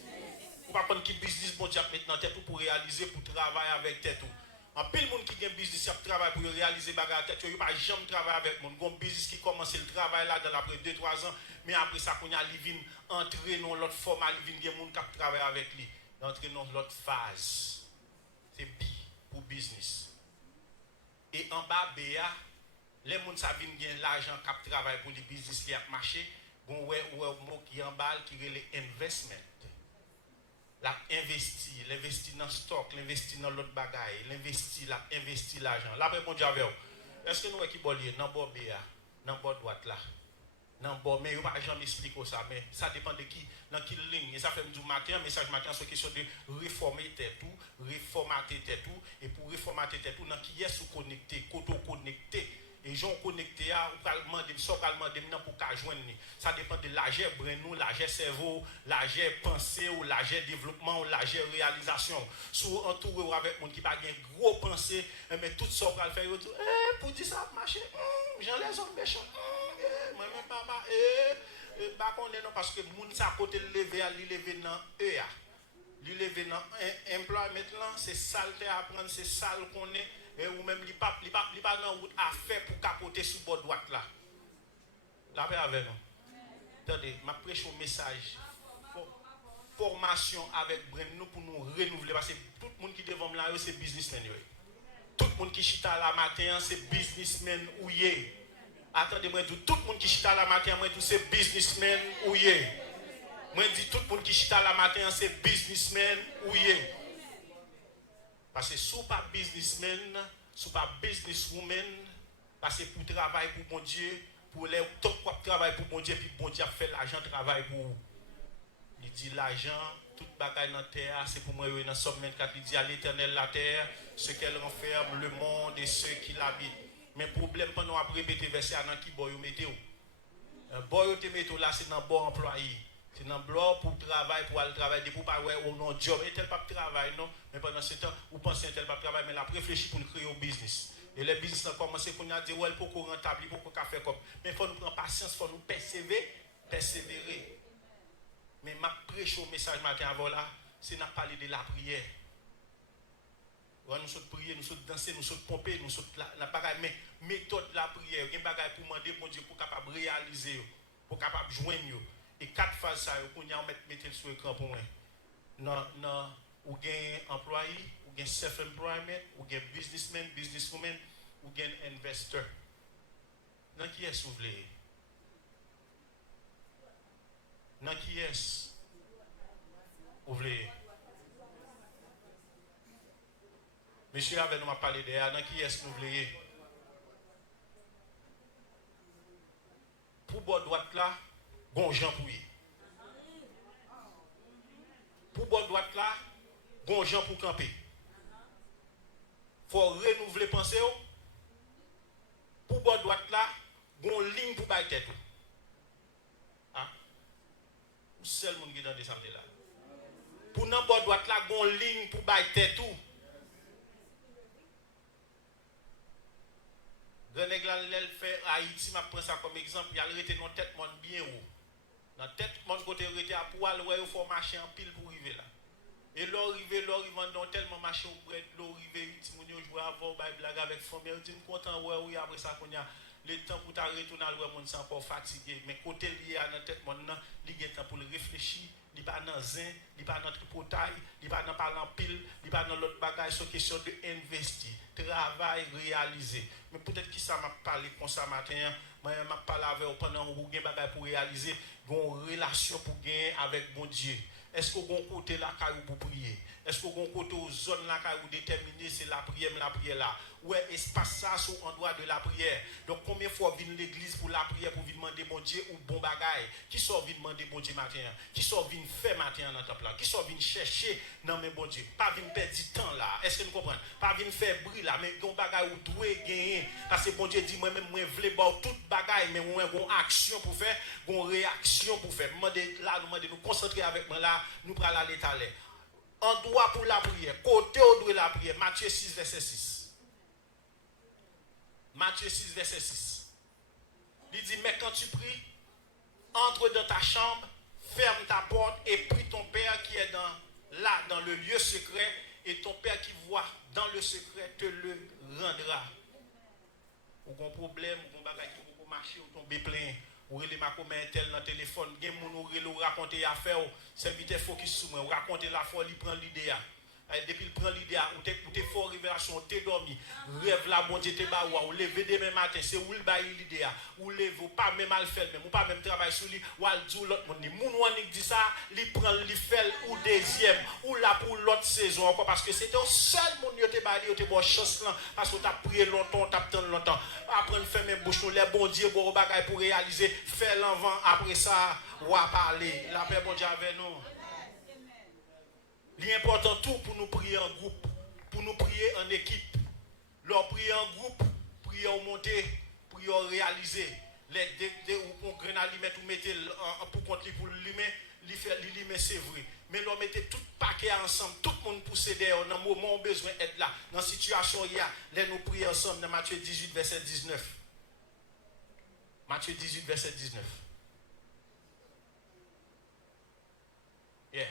Ou pas prendre qui business bon Dieu maintenant tête pour réaliser pour travailler avec tête ou. En pile monde qui gagne business qui travaille pour réaliser bagarre tête, yo pas jamais travailler avec monde. Gon business qui commence le travail là dans après 2-3 ans, mais après ça qu'on a livin entrer dans l'autre format, livin gen monde qui travaille avec lui, entrer dans l'autre phase. C'est B pour business. Et en bas BA, les gens qui ont l'argent qui travaillent pour les business qui a marché, bon ouais mot qui en bas qui est l'investment. L'investir dans le stock, l'investir dans l'autre bagaille, l'investir l'argent. Là après bon Dieu est-ce que nous qui bollier dans bord BA, dans bord droite là. Non bon mais pas jamais expliquer ça mais ça dépend de qui dans quelle ligne et ça fait du matin message matin sur question de réformer tout reformater tout et pour reformater tout dans qui est sous connecté côté connecté et gens connectés à ou calmement dem so calmement dem nan pour ka joindre ça dépend de l'âge brenou l'âge cerveau l'âge pensée ou l'âge développement ou l'âge réalisation sous entouré avec monde qui pas gain gros pensée mais tout ça va le faire pour dire ça marcher j'en les hommes méchants moi même pas pas connait non parce que moun ça côté lever dans EA li lever dans employment là c'est saleté à prendre c'est sale qu'on est et ou même li pas dans route à faire pour capoter sur bord droite là la paix avec nous attendez m'a prêcher un message formation avec nous pour nous renouveler parce que tout le monde qui devant là c'est businessman tout le monde qui chita la matin c'est businessman ou yé attendez moi tout le monde qui chita la matin moi c'est businessman ou yé moi dis tout le monde qui chita la matin c'est businessman ou yé parce que sous pas businessman sous pas businesswoman parce que pour travailler pour bon Dieu pour les top travail pour bon Dieu puis bon Dieu fait l'argent travail pour il dit l'argent toute bagaille dans terre c'est pour moi dans Somme 24 il dit à l'Éternel la terre ce qu'elle renferme le monde et ceux qui l'habitent mais problème pendant après répéter verset dans qui boy mettez boy te mettez là c'est dans bon employé c'est dans blanc pour travail pour aller travailler pour pas ouais ou non job et tel pas travail non mais pendant ce temps vous pensez tel pas travail mais la réfléchir pour créer un business et les business ont commencé pour nous dire ouais pour qu'on rentable pour qu'on faire comme mais il faut nous prendre patience faut nous persévérer mais ma prêche au message matin avant là c'est n'a parler de la prière Nous sommes prier, nous sommes danser, nous sommes pomper, nous sommes la bagaille, mais méthode la prière, il y a bagaille pour demander bon Dieu pour capable réaliser, pour capable joindre. Et 4 phases ça, qu'on y a mettre sur l'écran pour moi. Non, ou gain employé, ou gain self-employment, ou gain businessman, businesswoman, ou gain investor. Dans qui est-ce que vous voulez? Dans qui est-ce vous voulez? Monsieur avec nous m'a parlé de dans qui est-ce que vous voulez? Pour bord droite là, bon Jean pour y. Pour bord droite là, bon Jean pour camper. Faut renouveler pensée. Pour bord droite là, bon ligne pour bailler tête. Ah. Ou seul monde qui dans descendre là. Pour nan bord droite là, bon ligne pour bailler tête tout. Grenègue là, elle fait Haïti, m'a prend ça comme exemple, il a arrêté dans tête monde bien haut. Dans tête monde côté arrêté à poil, ouais, il faut marcher en pile pour arriver là. Et l'arrivée dans tellement marché au bread, l'arrivée, ti moun yo jouer avant, bail blague avec famille, dit content ouais oui après ça qu'on a le temps pour ta retourner à l'ouest, monde c'est encore fatigué, mais côté lié à dans tête monde nan, li gen temps pour le réfléchir, li pas dans zin, li pas dans tripotaille, li pas dans parler en pile, li pas dans l'autre bagage, c'est question de investir, travail réaliser. Mais peut-être qui ça m'a parlé comme ça matin, moi m'a parlé avec pendant ou gen bagage pour réaliser, gon relation pour gagner avec bon Dieu. Est-ce que vous côté la caille pour prier? Est-ce que vous côté aux zones la caille où déterminer c'est la prière là? Ouais, espace ça sur endroit de la prière. Donc combien de fois vient l'église pour la prière pour venir demander bon Dieu ou bon bagaille? Qui sort venir demander bon Dieu matin? Qui sort venir faire matin dans temple là? Qui sort venir chercher dans mes bon Dieu? Pas venir perdre du temps là. Est-ce que vous comprenez? Pas venir faire bruit là, mais bon bagaille ou doit gagner parce que bon Dieu dit moi même moi vle ba toute bagaille mais moi gon action pour faire, gon réaction pour faire. Demandez nous concentrer avec moi là, nous pral aller t'aller. Endroit pour la prière, côté où doit la prière, Matthieu 6 verset 6. Matthieu 6, verset 6. Il dit, mais quand tu pries, entre dans ta chambre, ferme ta porte et prie ton Père qui est dans le lieu secret, et ton Père qui voit dans le secret te le rendra. Ou un problème, ou un bagage qui peut marcher, ou tomber plein, ou relé ma comme un tel dans le téléphone, gen moun ou relé ou raconter affaire, c'est vite focus sur moi, ou raconter la foi, il prend l'idée. Depuis il prend l'idée, ou t'es fort révélation, t'es dormi, rêve la bon Dieu, t'es bas ou lever demain matin, c'est où il baille l'idée, ou lève, ou pas même mal faire, même, ou pas même travailler sur lui, ou al dit l'autre monde, moun wanik dit ça, il prend, il fait, ou deuxième, ou là pour l'autre saison encore, parce que c'était au seul monde qui t'es baillé, ou t'es bon chance là, parce que t'as prié longtemps, t'as attendu longtemps, après de faire mes bouches, les bon Dieu, bon bagaille pour réaliser, faire l'envant, après ça, ou à parler, la paix bon Dieu avec nous. L'important tout pour nous prier en groupe, pour nous prier en équipe. Leur prier en groupe, prier en monter, prier en réaliser. Les ou on grenade mettre ou mettez pour contre pour limer, limer c'est vrai. Mais leur mettez tout paquet ensemble, tout le monde pousse derrière dans le moment où on a besoin d'être là. Dans la situation il y a, les nous prier ensemble dans Matthieu 18 verset 19. Matthieu 18 verset 19. Yeah.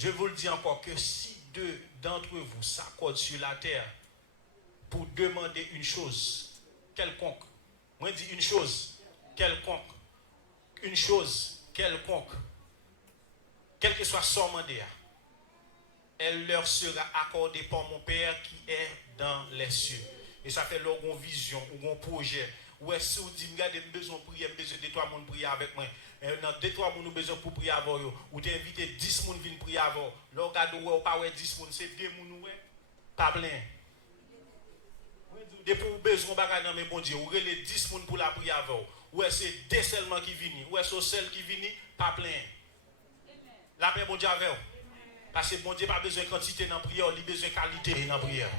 Je vous le dis encore que si deux d'entre vous s'accordent sur la terre pour demander une chose quelconque, moi je dis une chose quelconque, quel que soit son mandat, elle leur sera accordée par mon Père qui est dans les cieux. Et ça fait leur vision ou un projet. Ou est-ce que vous dites, regardez, besoin de prier, besoin de 2-3 personnes prier avec moi. Dans 2-3 personnes besoin pour prier avec vous. Ou t'inviter 10 personnes viennent prier avec vous. Là, regardez, ou pas 10 personnes, c'est 2 personnes, pas plein. Depuis que vous avez besoin de dans mes bon Dieu, vous avez 10 personnes pour la prier avec vous. Ou est-ce que c'est 2 seulement qui viennent. Ou est-ce que c'est celle qui viennent, pas plein. La paix bon Dieu avec vous. Parce que bon Dieu n'a pas besoin de quantité dans la prière, il a besoin de qualité dans la prière.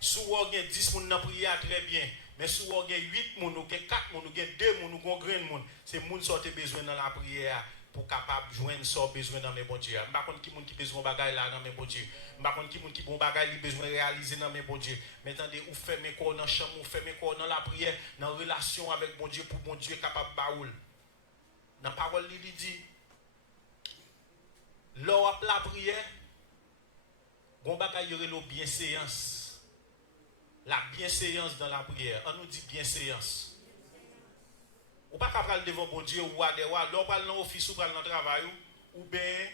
Si vous avez 10 personnes dans la prière, très bien. Mais si vous avez 8 personnes, ou 4 personnes, ou 2 personnes, ou 1 grand monde, c'est les gens qui ont besoin dans la prière pour capable joindre ça besoin dans mes bon Dieu. Je ne sais pas qui ont besoin de bagaille là dans mes bon Dieu. Je ne sais pas qui ont bagaille besoin de réaliser dans mes bon Dieu. Mais attendez, vous faites mes corps dans la chambre, vous faites mes corps dans la prière, dans la relation avec bon Dieu pour bon Dieu capable de baoul. Dans la parole, il dit, lors de la prière, Gon bagay yore lo bienséance. La bienséance dans la prière. On nous dit bienséance. Ou pas qu'à parler devant bon Dieu ou à des rois, l'on parle dans l'office ou parle dans le travail ou bien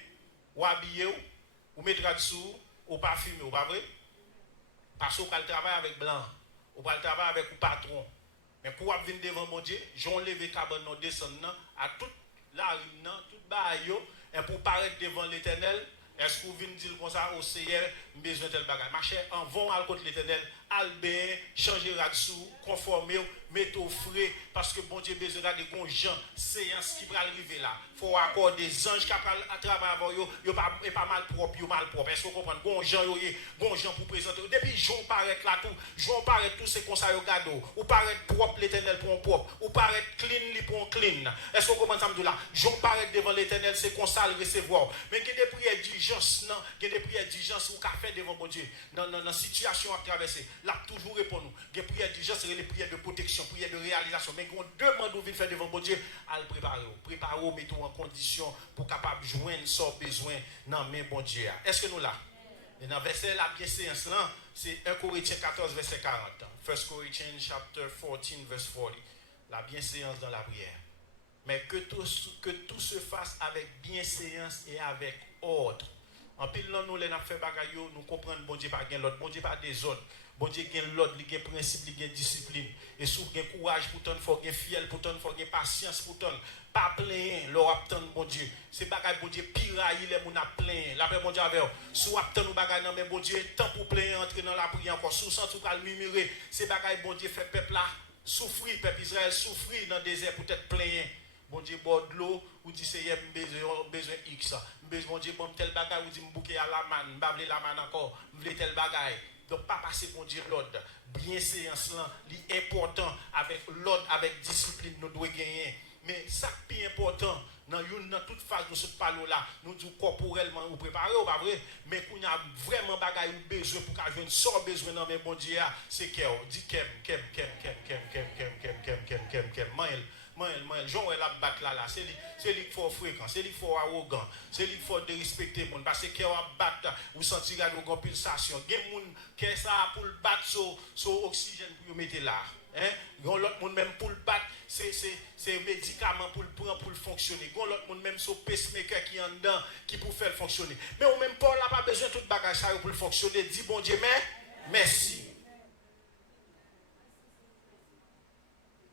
ou habillé ou mettre dessous ou parfumé ou pas vrai? Parce qu'on parle travail avec blanc, ou parle travail avec le patron. Mais pour venir devant mon Dieu, j'en levé cabane non descendre à toute la rue, toute baille et pour paraître devant l'Éternel. Est-ce que vous venez dire comme ça au Seigneur, besoin de tel bagage? Ma chère, en vont à contre l'Éternel, albin, changer là-dessous, conformer, mettre au frais, parce que bon Dieu besoin de bons gens, séance qui va arriver là. Il faut accorder des anges qui travaillent avant eux, ils ne pas mal propre, ils mal propre. Est-ce que vous comprenez? Bon gens pour présenter. Depuis j'en paraît là tout, j'en paraît tout, c'est comme ça, vous regardez. Ou paraît propre l'Éternel pour un propre, ou paraît clean pour un clean. Est-ce que vous comprenez ça? Là, j'en paraît devant l'Éternel, c'est comme ça le recevoir. Mais il y a des prières d'urgence, il y a des prières d'urgence ou qu'a fait devant bon Dieu. Dans la situation à traverser, là toujours répond nous. Il y a des prières d'urgence, c'est les prières de protection, prières de réalisation. Mais on demande où vient faire devant bon Dieu, à le préparer. Préparer, mettons en condition pour capable de joindre son besoin dans main bon Dieu. Est-ce que nous là? Et dans verset la bienséance là, c'est 1 Corinthiens 14 verset 40. 1 Corinthians chapter 14 verse 40. La bienséance dans la prière. Mais que tout se fasse avec bienséance et avec ordre. En pile nous les n'a fait bagaille, nous comprenons bon Dieu pas gain l'autre, bon Dieu pas des autres. Bon Dieu gain l'ordre, il gain principe, il gain discipline. Et sous gain courage pour ton, faut gain fiel pour ton, faut gain patience pour ton. Pas plein, leur attend bon Dieu. C'est bagaille bon Dieu piraille les moun a plein. La paix bon Dieu avec sous attend nous bagaille non mais bon Dieu temps pour plein entrer dans la prière encore sous sans tout cal murmurer. C'est bagaille bon Dieu fait peuple là souffrir, peuple Israël souffrir dans le désert pour être plein. Bon Dieu bord de l'eau ou dit c'est besoin X. Bon Dieu bon tel bagaille ou dit m'bouquer à la manne, m'bavler la manne encore, m'vle tel bagaille. Donc pas passer bon Dieu l'ordre. Bien séance là, l'important avec l'ordre, avec discipline nous doit gagner. Mais ça qui est important dans toute phase de ce parler là, nous disons corporellement ou préparer ou pas vrai, mais qu'on a vraiment bagaille ou besoin pour qu'à jouer sans besoin dans mes bon Dieu, c'est que dit kem. Jean la battre là, c'est lui qui faut fréquent, c'est lui qui faut arrogant, c'est lui qui faut de respecter monde parce que a battre ou sentir une pulsation. Il y a des gens qui ça pour le battre sur oxygène pour le mettre là. Hein? L'autre monde même pour le battre, c'est médicament pour le prendre pour le fonctionner. L'autre monde même sur pacemaker qui est en dedans qui pour faire fonctionner. Mais on même pas là pas besoin de tout bagage ça pour le fonctionner. Dis bon Dieu merci.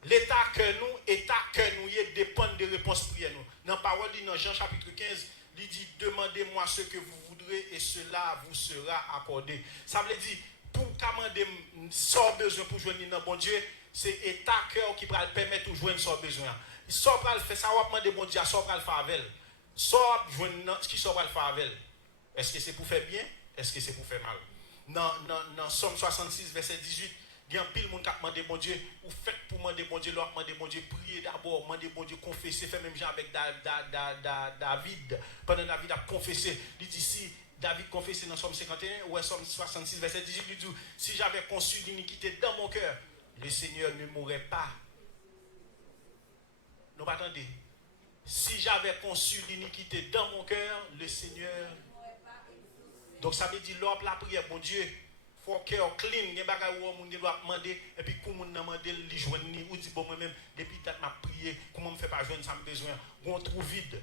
L'état que nous dépend des réponses prières nous. Dans la parole dans Jean chapitre 15, il dit demandez-moi ce que vous voudrez et cela vous sera accordé. Ça veut dire pour commander sans besoin pour joindre dans bon Dieu, c'est état cœur qui va permettre de joindre sans besoin. Sans pas le faire ça va demander bon Dieu sans pas le faire avec. Sans joindre qui sans pas le faire avec. Est-ce que c'est pour faire bien? Est-ce que c'est pour faire mal? Dans Somme 66 verset 18, il y a un pile monde qui a demandé bon Dieu, ou faites pour demander bon Dieu, leur demander bon Dieu, prier d'abord, demander bon Dieu, confesser, fait même genre avec David. Pendant David a confessé, il dit si David confessait dans Somme 51 ou Somme 66 verset 18, il dit si j'avais conçu l'iniquité dans mon cœur, le Seigneur ne mourrait pas. Non, attendez. Si j'avais conçu l'iniquité dans mon cœur, le Seigneur. Donc ça veut dire l'ordre la prière, bon Dieu. Faut cœur clean, il y a des choses où on doit demander, et puis comment on demande de joindre, ou dit bon moi-même, depuis que m'a prié, comment on ne fait pas joindre ça me besoin, on trouve vide.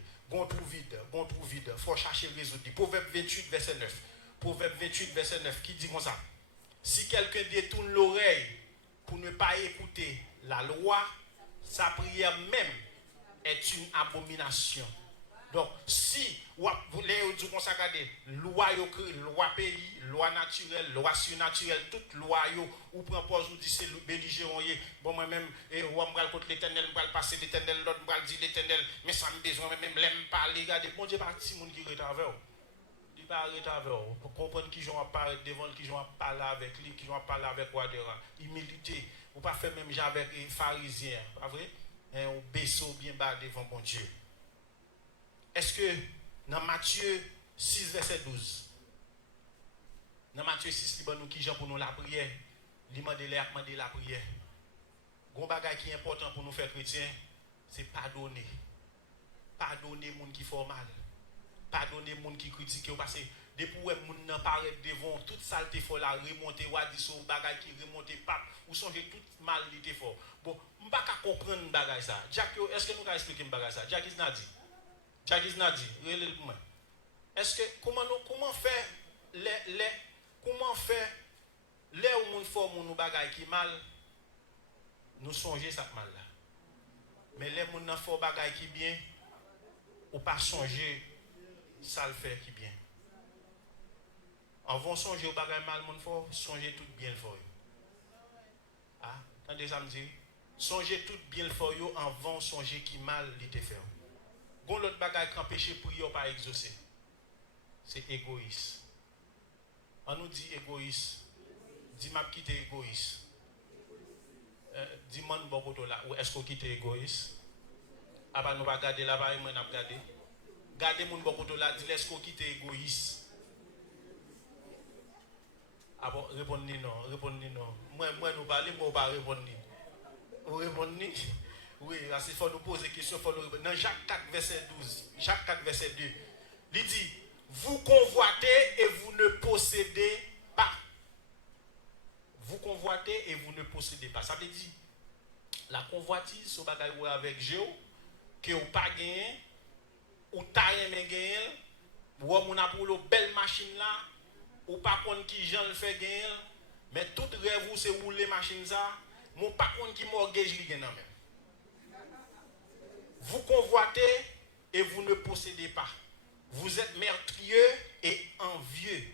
Faut chercher le résoudre. Proverbe 28 verset 9. Proverbe 28 verset 9 qui dit comme ça. Si quelqu'un détourne l'oreille pour ne pas écouter la loi, sa prière même est une abomination. Donc, si vous voulez dire loi pays, loi naturelle, loi surnaturelle, toute loi, ou propose ou dit c'est belligérant, bon, moi-même, ou on va contre l'éternel, on va passer l'éternel, l'autre va dire l'éternel, mais ça me besoin, même l'aime parler, regardez, bon Dieu, pas si monde qui est avec vous. Il va arrêter avec vous. Pour comprendre qui j'en parle devant, qui j'en parle avec lui, qui j'en parle avec Wadera. Humilité. Ou pas faire même genre avec les pharisiens, pas vrai? On baisse bien bas devant bon Dieu. Est-ce que dans Matthieu 6 verset 12, dans Matthieu 6, il nous qui pour nous la prière, il demande la prière. Gon bagay qui est important pour nous faire chrétiens, c'est pardonner. Pardonner les gens qui font mal. Pardonner les gens qui critiquent. Parce que depuis que les gens nan paraît devant toute saleté faut la remonter ou dit son bagay qui remonter pas ou changer tout mal était fort. Bon, on pas comprendre bagay ça. Jack, est-ce que nous ka expliquer bagay ça? Jack is Nadi. Est-ce que comment faire comment faire les où moun forme nous bagay qui mal nous songer ça mal là. Mais les moun nan fort bagay qui bien ou pas songer ça le fait qui bien. Avant songer au bagay mal moun fort, songer tout bien le fort. Ah, attendez ça me dit. Songer tout bien le fort yo avant songer qui mal li te fait. Gon l'autre bagay qui empêche pour yo pas exaucer. C'est égoïste. On nous dit égoïste. Dis m'a quitter égoïste. Dis-moi bon là ou est-ce qu'on quitte égoïste? Ah bah nous pas garder là-bas moi n'a regarder. Gardez mon bon là dit est-ce qu'on quitte égoïste? Ah bon répondez non. Moi nous parler moi pas répondre ni. Vous répondez? Oui, parce qu'il faut nous poser des questions, faut nous répondre. Dans Jacques 4 verset 12, Jacques 4 verset 2, il dit vous convoitez et vous ne possédez pas. Vous convoitez et vous ne possédez pas. Ça veut dire la convoitise, c'est bagaille avec Dieu que vous pas gagné, ou ta aimé gagner, ou on a pour le belle machine là, ou pas contre qui Jean le fait gagner, mais tout rêve vous c'est rouler machine ça, mon pas contre qui mortgage li gagner même. Vous convoitez et vous ne possédez pas. Vous êtes meurtrieux et envieux.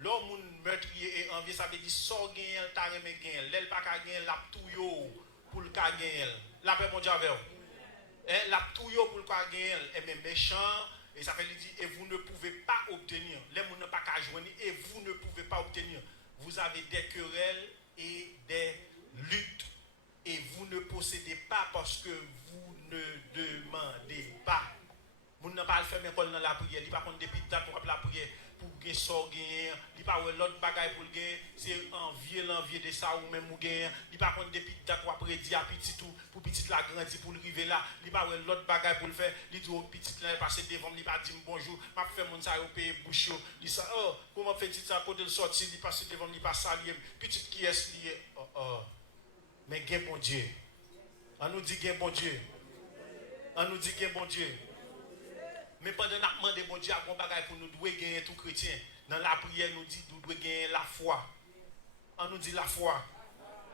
L'homme meurtrier et envieux, ça veut dire sort gagne, ta remé gagne, l'el pas ka gagne, la tout yo pour le ka gagne. La paix mon Dieu avec vous. La tout yo pour le ka gagne, et même méchant et ça veut dire et vous ne pouvez pas obtenir. Les gens ne pas ka joindre et vous ne pouvez pas obtenir. Vous avez des querelles et des luttes et vous ne possédez pas parce que vous ne demandez pas. Vous n'avez pas fait l'école dans la prière, il pas contre depuis date pour la prière pour gagner sort gagner, il pas l'autre bagaille pour gagner, c'est l'envie de ça ou même ou gagner, il pas contre depuis date pour prédire à petit tout pour petit la grandir pour arriver là, il pas l'autre bagaille pour le faire, il dit au petit là passer devant, il pas dire bonjour, m'a fait mon ça au payer bouche, il ça oh comment fait petit ça côté le sortir, il passe devant, il pas saluer, petit qui est lié mais gain bon Dieu. On nous dit gain bon Dieu. On nous dit gain bon Dieu. Mais pendant que nous demandons bon Dieu à bon bagage pour nous devons gagner tout chrétien. Dans la prière, nous dit nous devons gagner la foi. On nous dit la foi.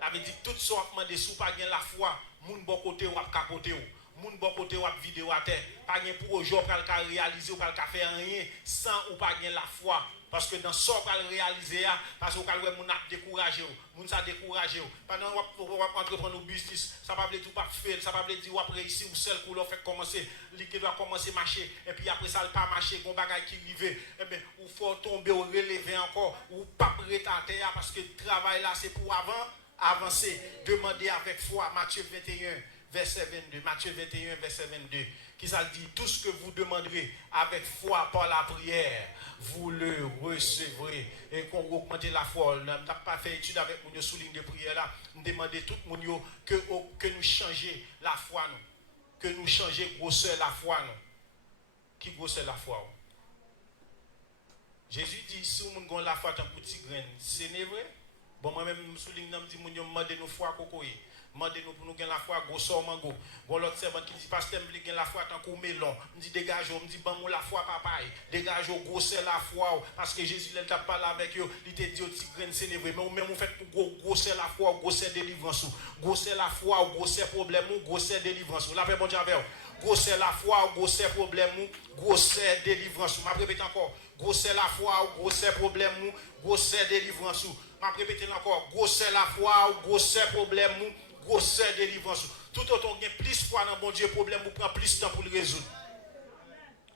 Ça veut dire tout ce qu'on demande si vous pas gagner la foi, moun bon côté ou capoter ou. Moun bon côté ou vidéo à terre. Pas gagner pour aujourd'hui pour le réaliser ou pour le faire rien sans ou pas gagner la foi. Parce que dans ce qu'on va réaliser, parce que vous avez découragé, vous avez découragé. Pendant que vous entreprendre un business, ça ne va pas tout pas faire, ça ne va pas dire que vous avez réussi ou seul pour le faire commencer, qui doit commencer à marcher, et puis après ça, ne pas marcher, qu'on bagaille qui arrive, et bien, il faut tomber ou relever encore, ou pas prêter à terre, parce que le travail là, c'est pour avancer, demander avec foi, Matthieu 21, verset 22, Matthieu 21, verset 22. Qui ça dit, tout ce que vous demanderez avec foi par la prière, vous le recevrez. Et qu'on augmente la foi. On n'a pas fait étude avec mon souligne de prière là. On demande tout le monde que nous changions la foi. Nous. Que nous changions grosseur la foi. Nous. Qui grosseur la foi? Jésus dit, si vous avez la foi tant petit grain, c'est vrai. Bon, moi-même, souligne, je dis, demande nous foi cocoyer. Demandez-nous pour nous gagner la foi, gros sort mango. Bon, l'autre servant qui dit, pasteur, je gagne la foi tant qu'on melon. Je dis, dégage, je dis, bon, la foi, papa. Dégage, gros c'est la foi. Parce que Jésus, il t'a parlé avec eux, il t'a dit, petit grain, c'est vrai. Mais même, vous faites pour gros c'est la foi, gros c'est délivrance. Gros c'est la foi, gros c'est problème, gros c'est délivrance. La paix, bon Dieu, avec gros c'est la foi, gros c'est problème, gros c'est délivrance. Je répète encore. Gros c'est la foi, gros c'est problème, gros c'est délivrance. Je répète encore. Gros c'est la foi, gros c'est problème, gros délivrance. Tout autant qu'il y a plus foi dans bon Dieu, problème vous prend plus de temps pour le résoudre.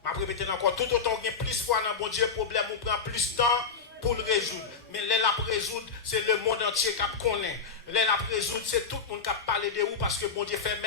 Je répète encore, tout autant qu'il y a plus foi dans bon Dieu, problème vous prend plus de temps pour le résoudre. Mais là pour résoudre, c'est le monde entier qui connaît. Là pour résoudre, c'est tout le monde qui parle de vous parce que bon Dieu fait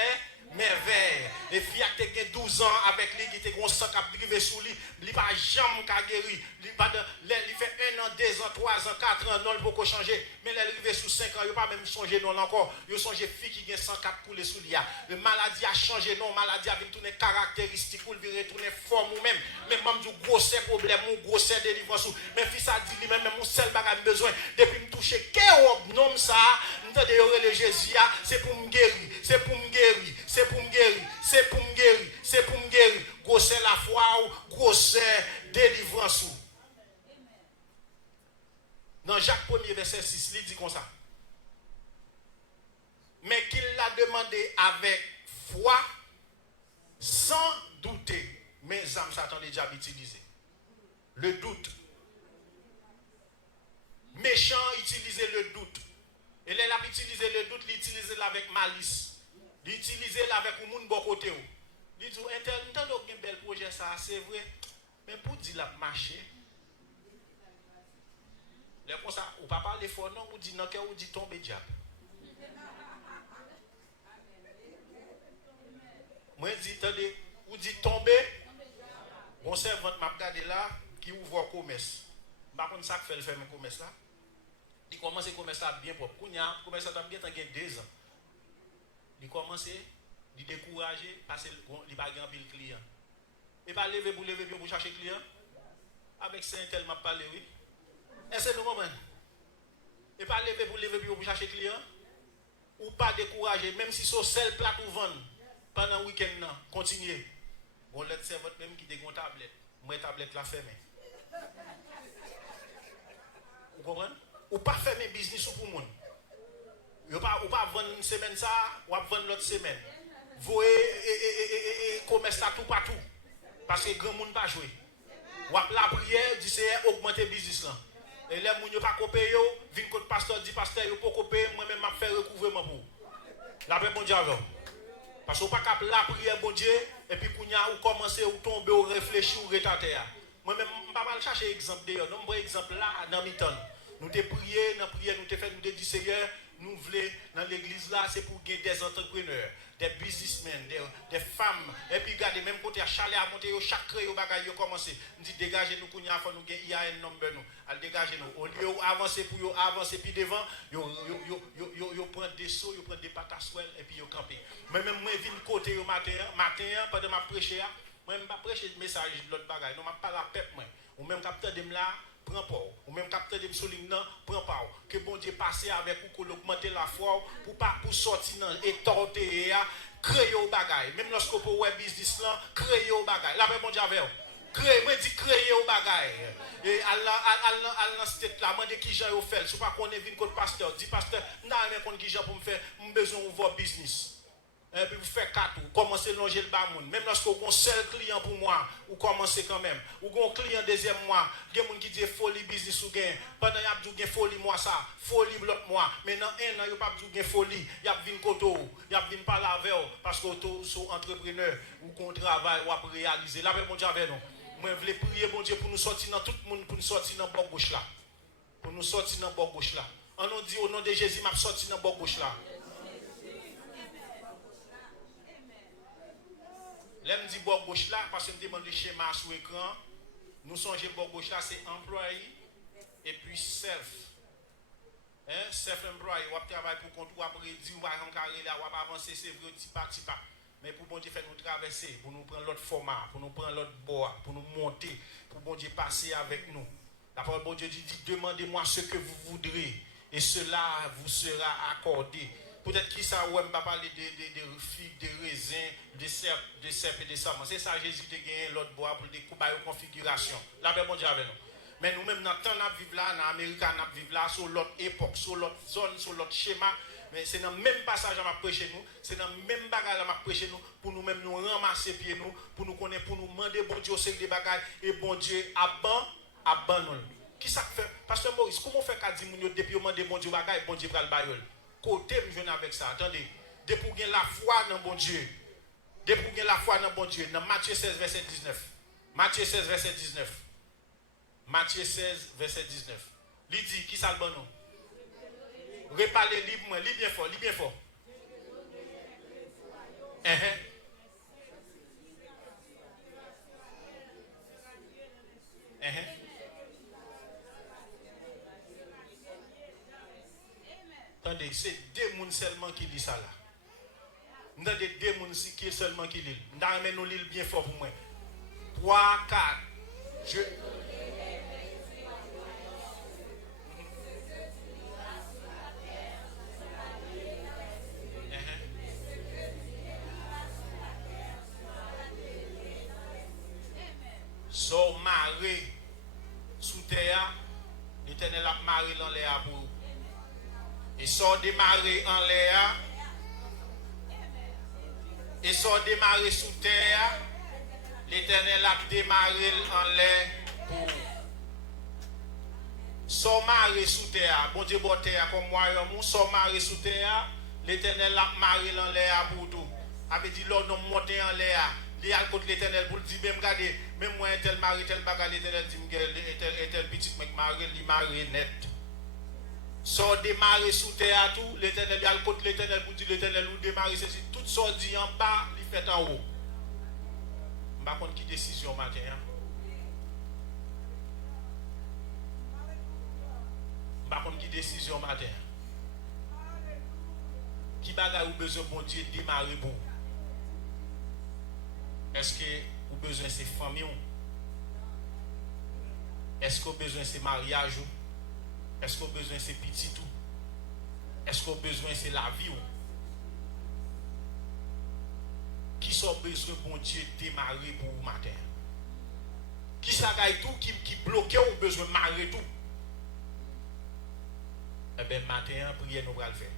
merveille. Les filles qui ont 12 ans avec lui, qui ont un sang qui a privé sous lui, il n'a pas jamais guéri. Il fait an, 2 ans, 3 ans, 4 ans, non, il faut changer. Mais elle arrive sous 5 ans, il pas même changer non encore. Il changer fille qui gagne 104 coulées sous l'IA. Le maladie a changé, non, maladie a tourner caractéristique, ou il retourner forme ou même. Même du gros problème, ou gros délivrance. Mais fils a dit lui-même, mon seul bagage besoin, depuis me toucher, qu'est-ce nom ça, m'entendez le Jésus, c'est pour me guérir, c'est pour me guérir, c'est pour me guérir, c'est pour me guérir, c'est pour me guérir. Grosse la foi, grosse délivrance. Dans Jacques 1er, verset 6, il dit comme ça. Mais qu'il l'a demandé avec foi, sans douter. Mes âmes s'attendaient déjà à utiliser. Le doute. Méchant utiliser le doute. Et là, il utilise le doute, il utilise avec malice. Il utilise avec un monde bon côté. Il dit, un bel projet, ça, c'est vrai. Mais pour dire la marché, les comme ça, ou pas parler fort, non, ou dit non, ou dit tomber diable. Moi, je dis, attendez, ou dit tomber, mon servant m'a regardé là, qui ouvre le commerce. Par contre, ça fait le faire mon commerce là. Il commence à commerce là bien propre. Quand il a commerce là bien, il y a 2 ans. Il commence à décourager parce qu'il n'a pas de client. Il va lever pour chercher client. Avec ça, tellement parlé, oui. Est-ce que nous comprenons? Et pas lever pour chercher client. Ou pas décourager, même si c'est seul plat ou vendre pendant le week-end, continuez. Bon, c'est votre même qui a une tablette. Moi, tablette la fermée. Vous comprenez? Ou pas fermer business pour le monde. Ou pas vendre une semaine ça, ou pas vendre l'autre semaine. Vous commerce ça tout partout. Parce que le grand monde ne va pas jouer. Ou la prière, dit c'est augmenter le business là. Et les gens ne pas copier, viennent contre pasteur, dit pasteur, vous ne copier, moi-même, je vais faire recouvrement pour vous. La paix, bon Dieu, parce que vous ne pouvez pas la prière, bon Dieu, et puis quand vous commencez à tomber, vous réfléchissez, vous retentez. Moi-même, je ne vais pas chercher exemple d'ailleurs. Nous avons un exemple là, dans le temps. Nous avons prié, nous avons fait, nous avons dit, Seigneur, nous voulons, dans l'église là, c'est pour gagner des entrepreneurs, des businessmen, des femmes. Et puis, regardez, même côté à chalet à monter, chaque crayon, bagaille, commencé. Nous dit, dégagez nous, il y a un nombre, nous. Allez, dégagez nous. Au lieu d'avancer pour avancer, puis devant, vous prenez des seaux, vous prenez des pâtes à soie, et puis vous campez. Moi-même, je viens de côté au matin, pendant ma prêcher, moi, je ne vais pas prêcher le message de l'autre bagaille. Non, je ne pas la pep, moi. Ou même capteur de là, prends pas. Ou même capteur de souligne, prends pas. Que bon Dieu passe avec vous, pour augmenter la foi, pour sortir dans et torter, créer au bagaille. Même lorsque vous web business là, créer au bagaille. Là, bon Dieu avec vous. Créer, moi, dis créer au bagaille. Et à cette là, moi, de qui j'ai fait. Je ne sais pas qu'on est venu contre pasteur. Dis pasteur, non, mais qu'on qui j'ai pour me faire, j'ai besoin de votre business. Et puis vous faites 4 ou commencez à longer le bas monde. Même lorsque vous avez un seul client pour moi, vous commencez quand même. Ou vous avez un client deuxième mois, il y a des gens qui disent folie business ou gain. Pendant qu'il y a folie moi ça, folie l'autre mois. Maintenant, un an, il n'y a pas de folie. Il y a une koto, il y a une parler avec vous. Parce que vous êtes entrepreneur ou qu'on travaille ou à réaliser. Là, bon Dieu avec nous. Moi, je voulais prier, bon Dieu, pour nous sortir dans tout le monde, pour nous sortir dans le bord gauche là. Pour nous sortir dans le bord gauche là. On nous dit au nom de Jésus, je vais sortir dans le bord gauche là. Là, je dis bord gauche là, parce que je me demande le schéma sur l'écran. Nous songeons bord gauche là, c'est employé et puis self. Self-employé, on travaille pour compte, on après dire, on va avancer, c'est vrai, petit pas. Mais pour bon Dieu faire nous traverser, pour nous prendre l'autre format, pour nous prendre l'autre bord, pour nous monter, pour bon Dieu passer avec nous. La parole de bon Dieu dit, demandez-moi ce que vous voudrez, et cela vous sera accordé. Peut-être qu'il ça ouais, pas parler de figues, de raisins, de cèpes et de semences. C'est ça Jésus te gagne l'autre bois pour des configurations. La paix bon Dieu avec nous. Mais nous-mêmes, dans le temps, nous vivons là, en Amérique, nous vivons là, sur l'autre époque, sur l'autre zone, sur l'autre schéma. Mais c'est dans le même passage à prêcher nous, c'est dans le même bagage à prêcher nous, pour nous-mêmes nous ramasser pieds nous, pour nous connaître, pour nous demander bon Dieu au des bagages, et bon Dieu abandonne. Qui ça fait? Pasteur Maurice, comment on fait qu'à dire depuis on demande bon Dieu bagages, bon Dieu va le bailler? Côté, je viens avec ça. Attendez. Depuis pour la foi dans bon Dieu. Depuis pour la foi dans bon Dieu. Dans Matthieu 16, verset 19. Matthieu 16, verset 19. Matthieu 16, verset 19. Il dit, qui ça le bon nom? Reparlez libre, lis bien fort, lis bien fort. Attendez, c'est deux personnes seulement qui lisent ça là. Nous avons deux personnes qui seulement qui lisent. Nous avons nous lire bien fort pour moi. 3, 4. Je... So maré sous terre, l'Éternel a maré dans l'air pour vous. Et so démarré en l'air, et so démarré sous terre, l'Éternel a démarré en l'air pour vous. So maré sous terre, bon Dieu bon terre comme moi, so maré sous terre, l'Éternel a maré dans l'air pour tout. Avait dit l'homme monté en l'air. Il y a contre l'Éternel pour dire même regardez même moi tel mari tel bagarre l'Éternel dit tel petit mec mari li mari net so démarrer sous terre tout l'Éternel il y a contre l'Éternel pour dire l'Éternel ou démarrer ceci tout ça dit en bas il fait en haut pas contre qui décision matin pas contre qui décision matin qui bagarre ou besoin bon Dieu démarrer pour. Est-ce que vous avez besoin de ces familles? Est-ce que vous avez besoin de ces mariages? Est-ce que vous avez besoin de ces petits tout? Est-ce que vous avez besoin de ces la vie? Qui sont besoin bon Dieu démarrer pour vous matin? Qui s'agaille tout, qui bloque ou besoin de marrer tout? Eh bien, matin, prière nous va le faire.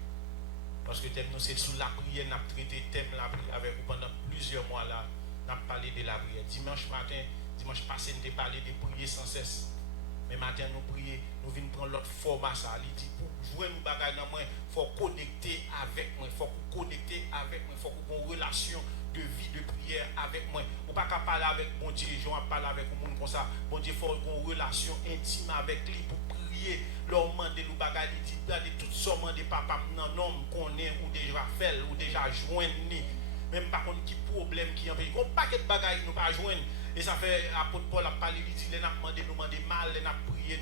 Parce que thème nous c'est sous la prière, nous avons traité thème la prière avec vous pendant plusieurs mois là. Nous avons parlé de la prière. Dimanche matin, dimanche passé, nous avons parlé de prier sans cesse. Mais maintenant, nous prions, nous venons prendre l'autre format. Il dit, pour jouer nous bagaille dans moi, il faut connecter avec moi. Il faut connecter avec moi. Il faut qu'on ait une relation de vie, de prière avec moi. On ne peut pas parler avec mon Dieu. Je ne vais pas parler avec un monde comme ça. Bon Dieu, il faut qu'on ait une relation intime avec lui pour prier. Leur demander nous bagaille. Il dit, regardez toutes sortes de papa, non, non, qu'on est ou déjà fait, ou déjà joindre. Même par contre, qui problème qui en fait. On paquet de bagages nous pas joindre. Et ça fait apôtre Paul a parlé, il dit, nous demandé mal, nous prié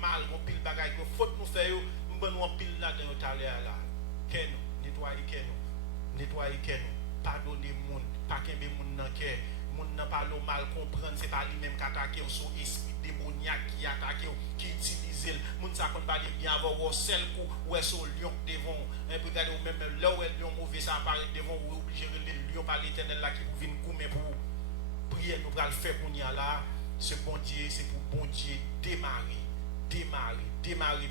mal, on pile bagages, nous faute nous faire, nous avons pile là dans notre là. Qu'est nous, nettoyer nous, pardonner moun, pas qu'un moun dans cœur, moun n'a pas le mal comprendre, c'est pas lui-même qui attaque ou son esprit démoniaque qui attaque qui utilise le moun ça qu'on parle bien avoir seul coup ou est son lion devant un brigade ou même là où est lion mauvais ça apparaît devant ou obligé de le lion par l'Éternel là qui pour venir coumer pour prier nous va le faire pour nous là ce bon Dieu c'est pour bon Dieu démarrer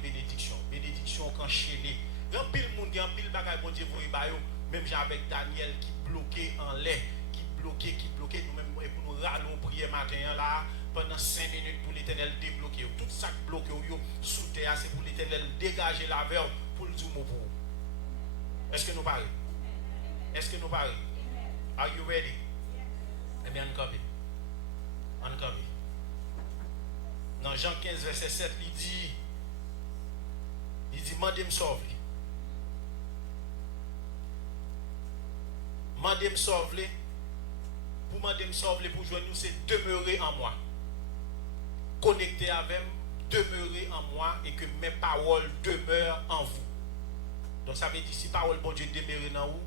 bénédiction quand chéné grand pile monde grand pile bagaille bon Dieu voyer ba yo même avec Daniel qui bloqué en l'air qui bloqué nous même pour nous rallons prier matin là pendant 5 minutes pour l'Éternel débloquer tout ça bloqué sous terre c'est pour l'Éternel dégager la verre pour le mot pour est-ce que nous parlons are you ready eh bien on copie dans Jean 15 verset 7 il dit mandez-moi sauver pour joindre nous c'est demeurer en moi connecter avec demeurer en moi et que mes paroles demeurent en vous. Donc ça veut dire si parole bon Dieu demeure dans vous,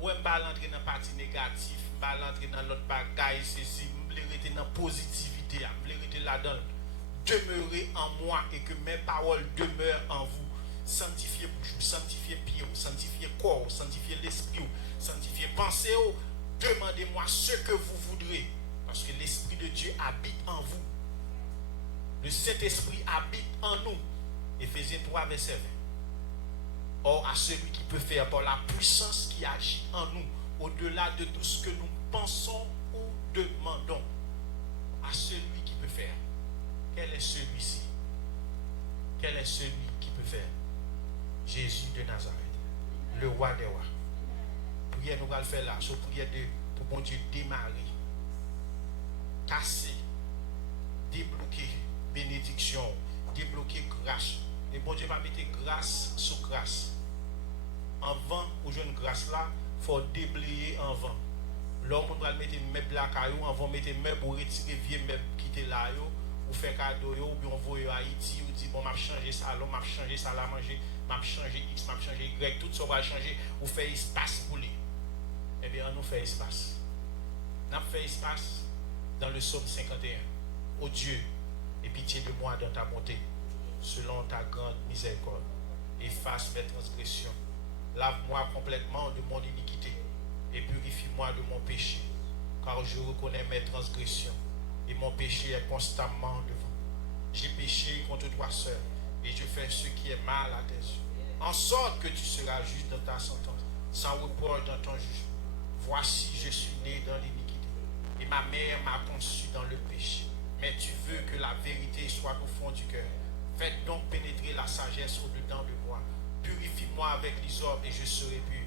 ou ne pas l'entrer dans la partie négative, pas l'entrer dans l'autre bagaille, ceci, me rester dans la positivité, me rester là-dedans. Demeurer en moi et que mes paroles demeurent en vous. Sanctifiez bouche, sanctifiez pied, sanctifiez corps, sanctifiez l'esprit, sanctifiez pensée. Demandez-moi ce que vous voudrez, parce que l'Esprit de Dieu habite en vous. Le Saint-Esprit habite en nous. Éphésiens 3, verset 20. Or, à celui qui peut faire par la puissance qui agit en nous, au-delà de tout ce que nous pensons ou demandons, à celui qui peut faire. Quel est celui-ci? Quel est celui qui peut faire? Jésus de Nazareth, le roi des rois. Prière, nous allons le faire là. So, prière pour bon Dieu démarrer, casser, débloquer bénédiction, débloquer grâce. Et bon Dieu va mettre grâce sur grâce. En vent, pour jouer une grâce là, il faut déblayer en vent. L'homme va mettre un meuble là, on va mettre un meuble pour retirer vieux meuble qui était là, ou faire cadeau, ou bien on va à Haïti, ou dit bon, m'a changé ça, l'homme m'a changé ça, la manger, m'a changé X, m'a changé Y, tout ça va changer, ou fait espace pour lui. Eh bien, on nous fait espace. On fait espace dans le psaume 51. Ô Dieu, aie pitié de moi dans ta bonté, selon ta grande miséricorde. Efface mes transgressions. Lave-moi complètement de mon iniquité et purifie-moi de mon péché, car je reconnais mes transgressions et mon péché est constamment devant. J'ai péché contre toi seul et je fais ce qui est mal à tes yeux. En sorte que tu seras juste dans ta sentence, sans reproche dans ton jugement. Voici, je suis né dans l'iniquité et ma mère m'a conçu dans le péché. Mais tu veux que la vérité soit au fond du cœur. Faites donc pénétrer la sagesse au-dedans de moi. Purifie-moi avec l'hysope et je serai pur.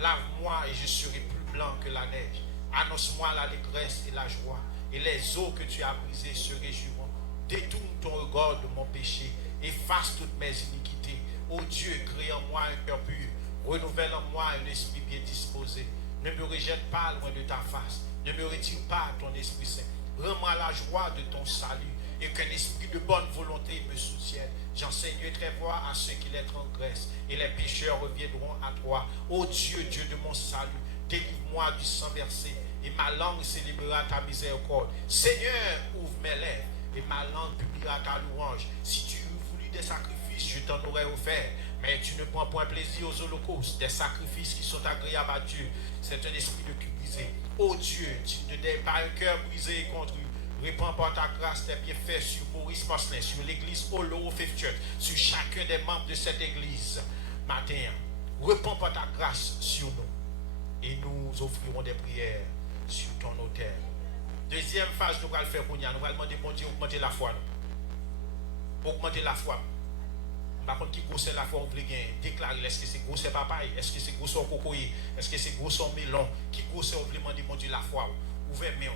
Lave-moi et je serai plus blanc que la neige. Annonce-moi l'allégresse et la joie. Et les eaux que tu as brisées se réjouiront. Détourne ton regard de mon péché. Efface toutes mes iniquités. Ô Dieu, crée en moi un cœur pur. Renouvelle en moi un esprit bien disposé. Ne me rejette pas loin de ta face. Ne me retire pas ton Esprit Saint. Rends-moi la joie de ton salut et qu'un esprit de bonne volonté me soutienne. J'enseignerai voix à ceux qui les transgressent et les pécheurs reviendront à toi. Ô Dieu, Dieu de mon salut, délivre-moi du sang versé et ma langue célébrera ta miséricorde. Seigneur, ouvre mes lèvres et ma langue publiera ta louange. Si tu eus voulu des sacrifices, je t'en aurais offert. Mais tu ne prends point plaisir aux holocaustes, des sacrifices qui sont agréables à Dieu. C'est un esprit de cul brisé. Ô Dieu, tu ne donnes pas un cœur brisé et contrit. Répands par ta grâce tes bienfaits sur Maurice Marcelin, sur l'église Olo Faith Church, sur chacun des membres de cette église. Matin, répands par ta grâce sur nous. Et nous offrirons des prières sur ton autel. Deuxième phase, nous allons le faire pour nous. Nous allons demander bon Dieu augmenter la foi. Augmenter la foi. Par contre, qui grosse la foi, on veut déclarer, est-ce que c'est gros c'est papaye, est-ce que c'est gros son cocoyer, est-ce que c'est gros son melon, qui grosse on veut demander mon Dieu la foi, ouvrez main,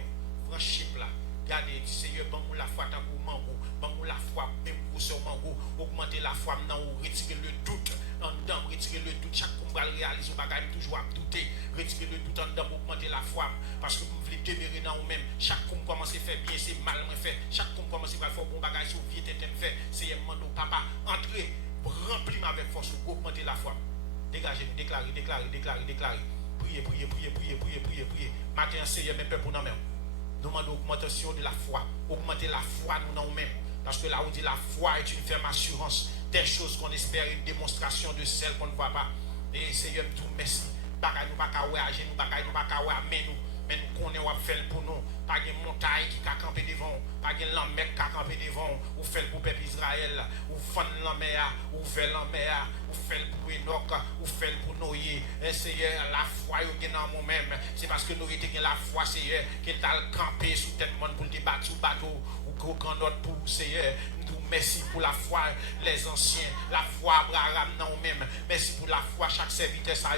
franchez là, regardez, Seigneur, bon la foi tant que mango, bon la foi, même gros au mango, augmenter la foi maintenant, retirer le doute, en dedans, retirer le doute, chaque fois qu'on va réaliser, on va toujours à douter, retirer le doute en dedans, augmenter la foi, parce que vous voulez demeurer dans vous-même, chaque fois qu'on commence à faire bien, c'est mal fait, chaque fois qu'on commence à faire bon bagage, sur vie, t'es fait, c'est un mando, papa, entrez, remplis-moi avec force, augmenter la foi. Dégagez, déclarez. Priez. Matin, Seigneur, mes peuple pour nous-mêmes. Nous demandons augmentation de la foi. Augmenter la foi nous-mêmes. Parce que là où dit la foi est une ferme assurance des choses qu'on espère, une démonstration de celles qu'on ne voit pas. Et Seigneur, nous merci. Bagay nous pas qu'à agir, nous bagay nous pas qu'à nous. Mais nous connaissons à faire pour nous. Pas de montagne qui a campé devant, pas de lamec qui a campé devant, ou fait pour le peuple Israël, ou fan la mer, ou fait la mer, ou fait pour Enoch, ou fait pour Noé. Seigneur, la foi est dans nous-mêmes. C'est parce que nous avons la foi, Seigneur, qu'il a campé sous tête monde pour débattre sous bateau, ou qu'aucun autre pour Seigneur. Nous merci pour la foi, les anciens, la foi Abraham dans nous-mêmes. Merci pour la foi, chaque serviteur, ça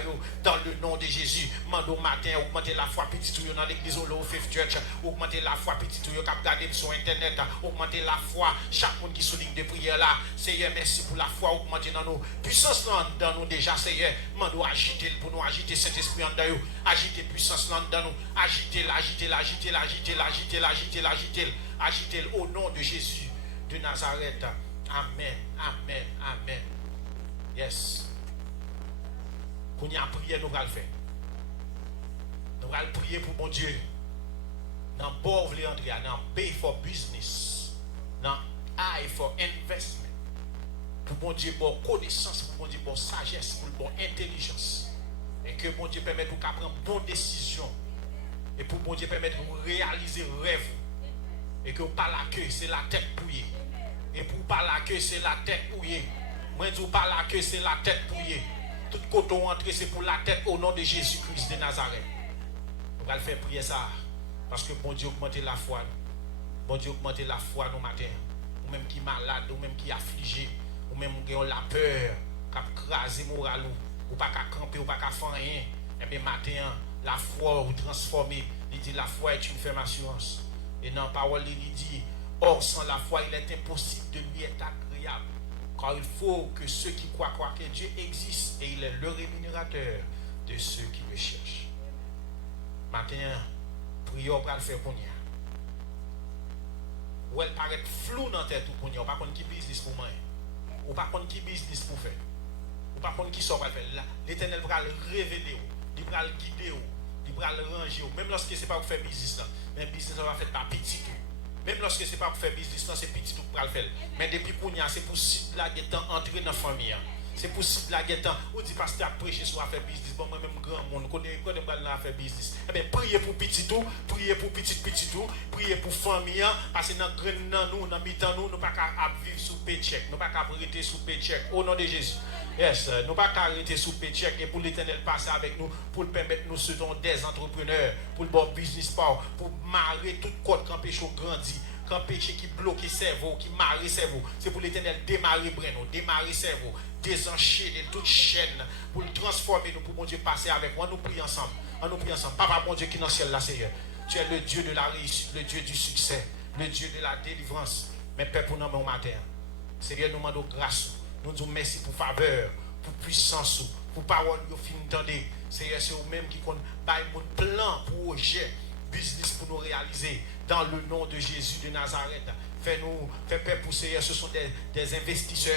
dans le nom de Jésus. Mando matin, augmenter la foi, petit tout dans l'église Olo Faith Church. Augmenter la foi, petit tout, qui a regardé sur internet. Augmenter la foi, chaque monde qui souligne de prière là. Seigneur, merci pour la foi, augmenter dans nous. Puissance dans nous déjà, Seigneur. Mando agiter pour nous, agiter cet esprit en nous. Agiter puissance dans nous. Agiter au nom de Jésus de Nazareth. Amen. Yes. Qu'on y a prié, nous allons le faire. Nous allons prier pour mon Dieu. Dans B dans B for business, dans I for investment, pour mon Dieu pour connaissance, pour mon Dieu pour sagesse, pour bon intelligence, et que mon Dieu permette de prendre bonne décision, et pour mon Dieu permettre de réaliser rêve, et que par la queue c'est la tête pouillée, et pour par la queue c'est la tête pouillée, moi je par la queue c'est la tête pouillée, tout côté entré c'est pour la tête au nom de Jésus-Christ de Nazareth. On va le faire prier ça. Parce que bon Dieu augmente la foi. Bon Dieu augmente la foi nos matins. Ou même qui malade, ou même qui affligé, ou même qui ont la peur, qui a crasé moral, ou pas qu'à camper, ou pas qu'à faire rien. Et bien matin, la foi ou transformée. Il dit la foi est une ferme assurance. Et dans la parole, il dit, or sans la foi, il est impossible de lui être agréable. Car il faut que ceux qui croient que Dieu existe et il est le rémunérateur de ceux qui le cherchent. Matin, prions pour le faire pour nous. Ou elle paraît flou dans la tête pour nous. Par contre, qui business pour moi. ou pas contre qui business pour faire. Ou pas contre qui sort va faire. L'Éternel va le révéler, il va le guider, il va le ranger. Même lorsque c'est pas pour faire business là, mais business va faire par petit tout. Même lorsque c'est pas pour faire business là, c'est petit tout pour le faire. Mais depuis qu'on y a, c'est possible là d'entrer dans la famille. C'est possible là guettant ou dit parce que prêcher sur faire business bon moi même grand monde connaît dans faire business eh bien priez pour petit tout priez pour petit tout priez pour famille parce que dans grand nous dans mi-temps nous pas capable vivre sous paycheck nous pas capable rester sous paycheck au nom de Jésus yes nous pas capable rester sous paycheck et pour l'Éternel passer avec nous pour le permettre nous serons des entrepreneurs pour le bon business pour marrer tout code quand péché grandit quand péché qui bloque le cerveau qui marre le cerveau c'est pour l'Éternel démarrer brain démarrer cerveau désenchaîner toute chaîne pour le transformer nous pour mon Dieu passer avec moi nous prions ensemble papa mon Dieu qui est dans le ciel là Seigneur tu es le Dieu de la réussite le Dieu du succès le Dieu de la délivrance mais Père pour nous matin Seigneur nous demandons grâce nous disons merci pour faveur pour puissance pour parole nous fin entendre Seigneur c'est vous-même qui compte bail mon plan projet business pour nous réaliser dans le nom de Jésus de Nazareth fais Père pour Seigneur ce sont des investisseurs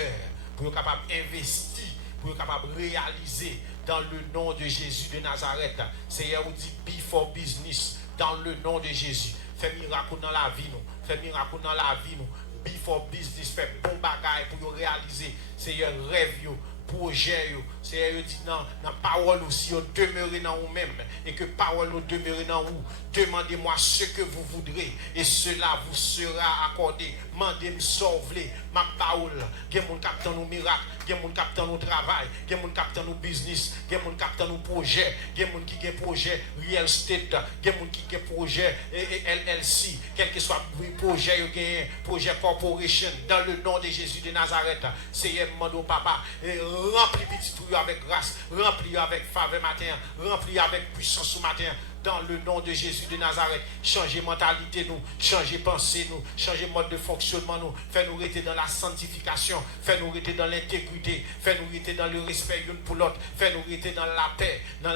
pour être capable d'investir, pour être capable de réaliser dans le nom de Jésus de Nazareth. Seigneur, vous dit be for business dans le nom de Jésus. Fais miracle dans la vie, nous. Fais miracle dans la vie, nous. Be for business, fais bon bagaille pour réaliser. Seigneur, rêve, projet, Seigneur, dit dans la parole aussi, demeurez dans vous-même et que parole nous demeure dans vous. Demandez-moi ce que vous voudrez et cela vous sera accordé. Mandez-moi sauver ma parole. Gen moun captant nos miracles, gen moun captant nos travail, gen moun captant nos business, gen moun captant nos projets, gen moun qui gen projet real estate, gen moun qui gen projet LLC, quel que soit le projet gen projet corporation dans le nom de Jésus de Nazareth. Seigneur, demande papa, remplis petit tout avec grâce, remplis avec faveur matin, remplis avec puissance ce matin. Dans le nom de Jésus de Nazareth, changer mentalité nous, changer pensée nous, changer mode de fonctionnement nous, fais-nous rester dans la sanctification, fais-nous rester dans l'intégrité, fais-nous rester dans le respect l'une pour l'autre, fais-nous rester dans la paix, dans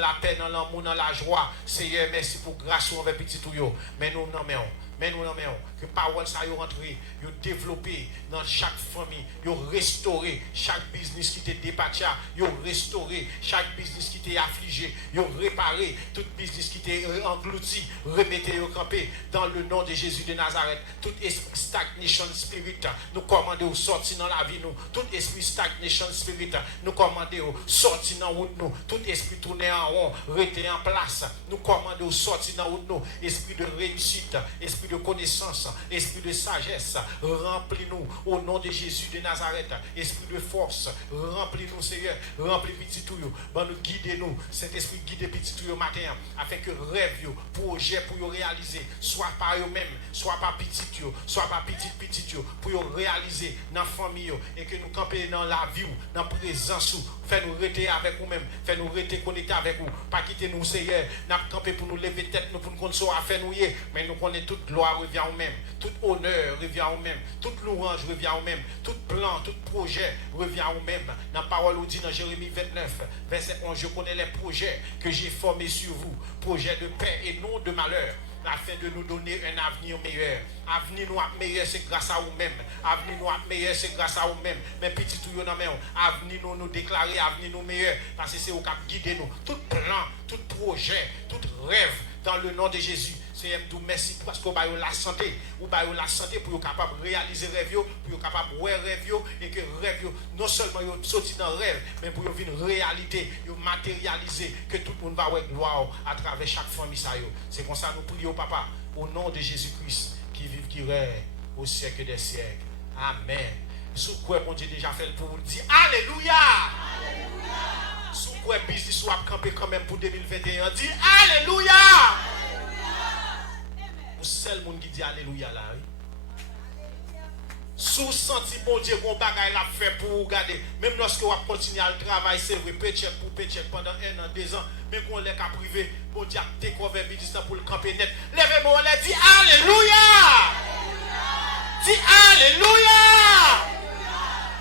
l'amour, dans la joie. Seigneur, merci pour grâce envers petit tout yo. Mais nous n'en mettons. Mais nous n'en mettons que parole ça yo rentré, yo développé dans chaque famille, yo restauré chaque business qui était dépassé, yo restauré chaque business qui était affligé, yo réparé tout business qui était englouti, remettez au campé dans le nom de Jésus de Nazareth. Tout esprit stagnation spirit, nous commandons au sortir dans la vie nous. Tout esprit stagnation spirit, nous commandons au sortir dans route nous. Tout esprit tourné en rond, rester en place, nous commandons au sortir dans route nous. Esprit de réussite, esprit de connaissance, esprit de sagesse, remplis-nous au nom de Jésus de Nazareth. Esprit de force, remplis-nous Seigneur, remplis petit tout yo, nous guidez-nous, cet esprit guide petit tout yo matin, afin que rêve yo, projet pour yo réaliser, soit par eux-mêmes, soit par petit yo, soit par petit yo, pour yo réaliser dans la famille yo, et que nous camper dans la vie, dans la présence, fais-nous rester avec vous-même, fais-nous rester connectés avec vous, pas quitter nous Seigneur, n'a camper pour nous lever tête, nous pour nous construire à faire nous y, mais nous connaissons toute gloire revient au même, tout honneur revient au même, toute louange revient au même, tout plan, tout projet revient au même. Dans la parole où dit dans Jérémie 29, verset 11, je connais les projets que j'ai formés sur vous, projets de paix et non de malheur, afin de nous donner un avenir meilleur. Avenir nous meilleur, c'est grâce à vous-même. Avenir nous meilleur, c'est grâce à vous-même. Mais petit tout yon nan men, avenir nous déclarer, avenir nous meilleur, parce que c'est au cap guider nous. Tout plan, tout projet, tout rêve, dans le nom de Jésus. Seigneur, nous merci parce que vous avez la santé. Vous avez la santé pour être capable de réaliser rêve, pour être capable de voir rêve, et que rêve, non seulement sorti dans rêve, mais pour venir une réalité, matérialiser, que tout le monde va avoir gloire à travers chaque famille. C'est comme ça que nous prions, Papa, au nom de Jésus-Christ, qui vit, qui règne au siècle des siècles. Amen. Sous quoi mon Dieu déjà fait pour vous dire Alléluia. Alléluia. Sous quoi business soit campé quand même pour 2021, dit Alléluia. Pour seul monde qui dit Alléluia là. Sous senti bon Dieu qu'on bagaille l'a fait pour vous garder. Même lorsque vous continuez à travailler, c'est vrai, paycheck pour paycheck pendant 1 an, 2 ans, mais qu'on l'est qu'à privé, bon Dieu a découvert business pour le camper net. Levez-moi, on l'a dit Alléluia. Dis Alléluia.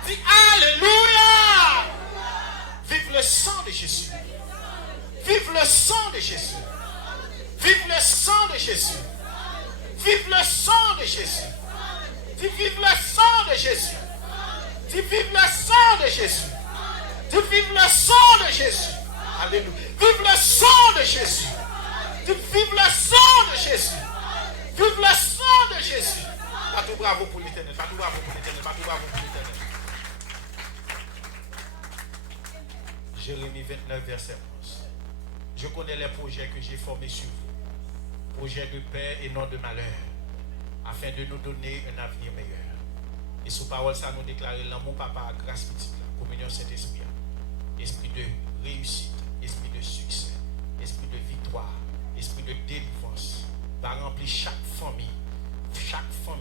Dis Alléluia. Vive le sang de Jésus. Vive le sang de Jésus. Vive le sang de Jésus. Vive le sang de Jésus. Vive le sang de Jésus. Dis vive le sang de Jésus. Dis vive le sang de Jésus. Alléluia. Vive le sang de Jésus. Dis vive le sang de Jésus. Vive le sang de Jésus. Pas tout bravo pour l'Éternel. Pas tout bravo pour l'Éternel. Pas tout bravo pour l'Éternel. Jérémie 29, verset 11. Je connais les projets que j'ai formés sur vous. Projets de paix et non de malheur. Afin de nous donner un avenir meilleur. Et sous parole, ça nous déclare l'amour papa, grâce petite, communion Saint-Esprit. Esprit de réussite, esprit de succès, esprit de victoire, esprit de délivrance. Va remplir chaque famille,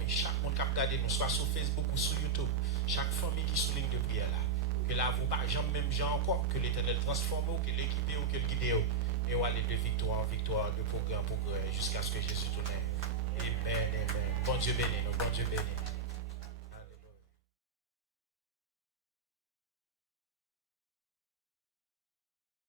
chaque monde qui a regardé nous, soit sur Facebook ou sur YouTube, chaque famille qui souligne de prière là. Que là, vous pas jamais même gens encore, que l'Éternel transforme ou que l'équipe ou que le guide et on aller de victoire en victoire, de progrès en progrès, jusqu'à ce que Jésus tourne. Amen, amen. Bon Dieu béni, bon Dieu béni.